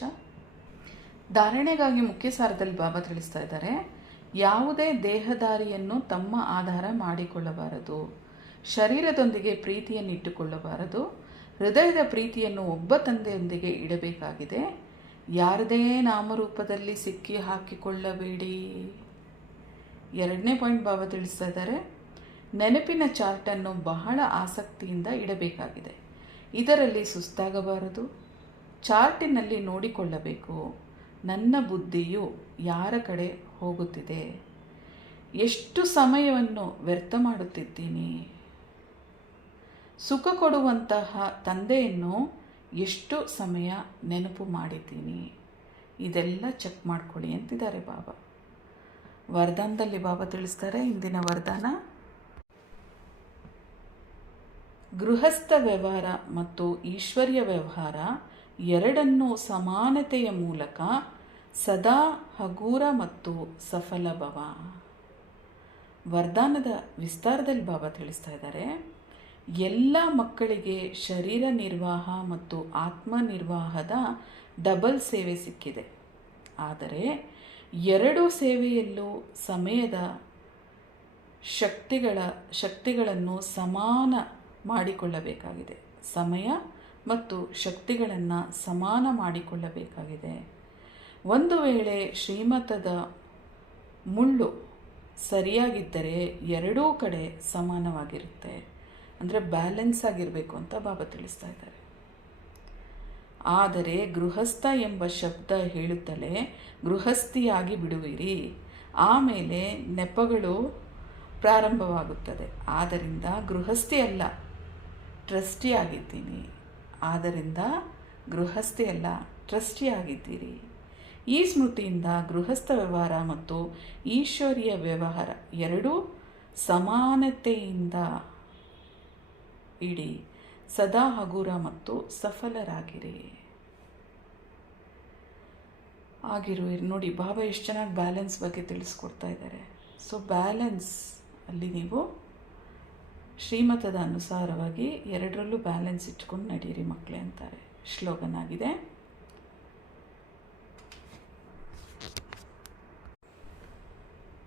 ಧಾರಣೆಗಾಗಿ ಮುಖ್ಯ ಸಾರದಲ್ಲಿ ಬಾಬಾ ತಿಳಿಸ್ತಾ ಇದ್ದಾರೆ, ಯಾವುದೇ ದೇಹದಾರಿಯನ್ನು ತಮ್ಮ ಆಧಾರ ಮಾಡಿಕೊಳ್ಳಬಾರದು, ಶರೀರದೊಂದಿಗೆ ಪ್ರೀತಿಯನ್ನು ಇಟ್ಟುಕೊಳ್ಳಬಾರದು, ಹೃದಯದ ಪ್ರೀತಿಯನ್ನು ಒಬ್ಬ ತಂದೆಯೊಂದಿಗೆ ಇಡಬೇಕಾಗಿದೆ. ಯಾರದೇ ನಾಮರೂಪದಲ್ಲಿ ಸಿಕ್ಕಿ ಹಾಕಿಕೊಳ್ಳಬೇಡಿ. 2ನೇ ಪಾಯಿಂಟ್ ಬಾಬಾ ತಿಳಿಸ್ತಾ ಇದ್ದಾರೆ, ನೆನಪಿನ ಚಾರ್ಟನ್ನು ಬಹಳ ಆಸಕ್ತಿಯಿಂದ ಇಡಬೇಕಾಗಿದೆ. ಇದರಲ್ಲಿ ಸುಸ್ತಾಗಬಾರದು. ಚಾರ್ಟಿನಲ್ಲಿ ನೋಡಿಕೊಳ್ಳಬೇಕು, ನನ್ನ ಬುದ್ಧಿಯು ಯಾರ ಕಡೆ ಹೋಗುತ್ತಿದೆ, ಎಷ್ಟು ಸಮಯವನ್ನು ವ್ಯರ್ಥ ಮಾಡುತ್ತಿದ್ದೀನಿ, ಸುಖ ಕೊಡುವಂತಹ ತಂದೆಯನ್ನು ಎಷ್ಟು ಸಮಯ ನೆನಪು ಮಾಡಿದ್ದೀನಿ, ಇದೆಲ್ಲ ಚೆಕ್ ಮಾಡ್ಕೊಳ್ಳಿ ಅಂತಿದ್ದಾರೆ ಬಾಬಾ. ವರದಾನದಲ್ಲಿ ಬಾಬಾ ತಿಳಿಸ್ತಾರೆ, ಇಂದಿನ ವರದಾನ, ಗೃಹಸ್ಥ ವ್ಯವಹಾರ ಮತ್ತು ಈಶ್ವರ್ಯ ವ್ಯವಹಾರ ಎರಡನ್ನೂ ಸಮಾನತೆಯ ಮೂಲಕ ಸದಾ ಹಗೂರ ಮತ್ತು ಸಫಲ ಭವ. ವರದಾನದ ವಿಸ್ತಾರದಲ್ಲಿ ಬಾಬಾ ತಿಳಿಸ್ತಾ ಇದ್ದಾರೆ, ಎಲ್ಲ ಮಕ್ಕಳಿಗೆ ಶರೀರ ನಿರ್ವಾಹ ಮತ್ತು ಆತ್ಮ ನಿರ್ವಾಹದ ಡಬಲ್ ಸೇವೆ ಸಿಕ್ಕಿದೆ. ಆದರೆ ಎರಡೂ ಸೇವೆಯಲ್ಲೂ ಸಮಯದ ಶಕ್ತಿಗಳನ್ನು ಸಮಾನ ಮಾಡಿಕೊಳ್ಳಬೇಕಾಗಿದೆ. ಸಮಯ ಮತ್ತು ಶಕ್ತಿಗಳನ್ನು ಸಮಾನ ಮಾಡಿಕೊಳ್ಳಬೇಕಾಗಿದೆ. ಒಂದು ವೇಳೆ ಶ್ರೀಮತದ ಮುಳ್ಳು ಸರಿಯಾಗಿದ್ದರೆ ಎರಡೂ ಕಡೆ ಸಮಾನವಾಗಿರುತ್ತೆ. ಅಂದರೆ ಬ್ಯಾಲೆನ್ಸ್ ಆಗಿರಬೇಕು ಅಂತ ಬಾಬಾ ತಿಳಿಸ್ತಾ ಇದ್ದಾರೆ. ಆದರೆ ಗೃಹಸ್ಥ ಎಂಬ ಶಬ್ದ ಹೇಳುತ್ತಲೇ ಗೃಹಸ್ಥಿಯಾಗಿ ಬಿಡುವಿರಿ, ಆಮೇಲೆ ನೆಪಗಳು ಪ್ರಾರಂಭವಾಗುತ್ತದೆ. ಆದ್ದರಿಂದ ಗೃಹಸ್ಥಿ ಅಲ್ಲ, ಟ್ರಸ್ಟಿ ಆಗಿದ್ದೀನಿ. ಆದ್ದರಿಂದ ಗೃಹಸ್ಥಿ ಅಲ್ಲ, ಟ್ರಸ್ಟಿ ಆಗಿದ್ದೀರಿ. ಈ ಸ್ಮೃತಿಯಿಂದ ಗೃಹಸ್ಥ ವ್ಯವಹಾರ ಮತ್ತು ಈಶ್ವರ್ಯ ವ್ಯವಹಾರ ಎರಡೂ ಸಮಾನತೆಯಿಂದ ಇಡಿ. ಸದಾ ಹಗುರ ಮತ್ತು ಸಫಲರಾಗಿರಿ. ಆಗಿರುವಿರಿ. ನೋಡಿ ಬಾಬಾ ಎಷ್ಟು ಚೆನ್ನಾಗಿ ಬ್ಯಾಲೆನ್ಸ್ ಬಗ್ಗೆ ತಿಳಿಸ್ಕೊಡ್ತಾ ಇದ್ದಾರೆ. ಸೊ ಬ್ಯಾಲೆನ್ಸ್ ಅಲ್ಲಿ ನೀವು ಶ್ರೀಮತದ ಅನುಸಾರವಾಗಿ ಎರಡರಲ್ಲೂ ಬ್ಯಾಲೆನ್ಸ್ ಇಟ್ಕೊಂಡು ನಡೀರಿ ಮಕ್ಕಳೇ ಅಂತಾರೆ. ಶ್ಲೋಗನ್ ಆಗಿದೆ.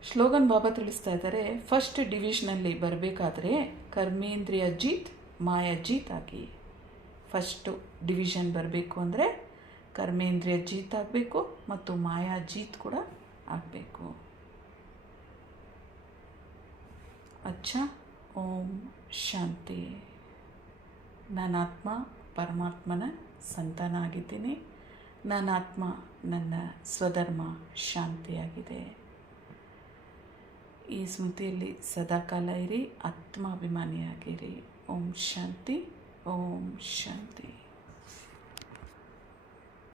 ಶ್ಲೋಗನ್ ಬಾಬಾ ತಿಳಿಸ್ತಾ ಇದ್ದಾರೆ, ಫಸ್ಟ್ ಡಿವಿಷನಲ್ಲಿ ಬರಬೇಕಾದ್ರೆ ಕರ್ಮೇಂದ್ರಿಯ ಜೀತ್ ಮಾಯಾ ಜೀತ್ ಆಗಿ. ಫಸ್ಟು ಡಿವಿಷನ್ ಬರಬೇಕು ಅಂದರೆ ಕರ್ಮೇಂದ್ರಿಯ ಜೀತ್ ಆಗಬೇಕು ಮತ್ತು ಮಾಯಾ ಜೀತ್ ಕೂಡ ಆಗಬೇಕು. ಅಚ್ಚ, ಓಂ ಶಾಂತಿ. ನಾನಾತ್ಮ ಪರಮಾತ್ಮನ ಸಂತಾನ ಆಗಿದ್ದೀನಿ. ನಾನಾತ್ಮ ನನ್ನ ಸ್ವಧರ್ಮ ಶಾಂತಿಯಾಗಿದೆ. ಈ ಸ್ಮೃತಿಯಲ್ಲಿ ಸದಾಕಾಲ ಇರಿ, ಆತ್ಮಾಭಿಮಾನಿಯಾಗಿರಿ. ಓಂ ಶಾಂತಿ, ಓಂ ಶಾಂತಿ.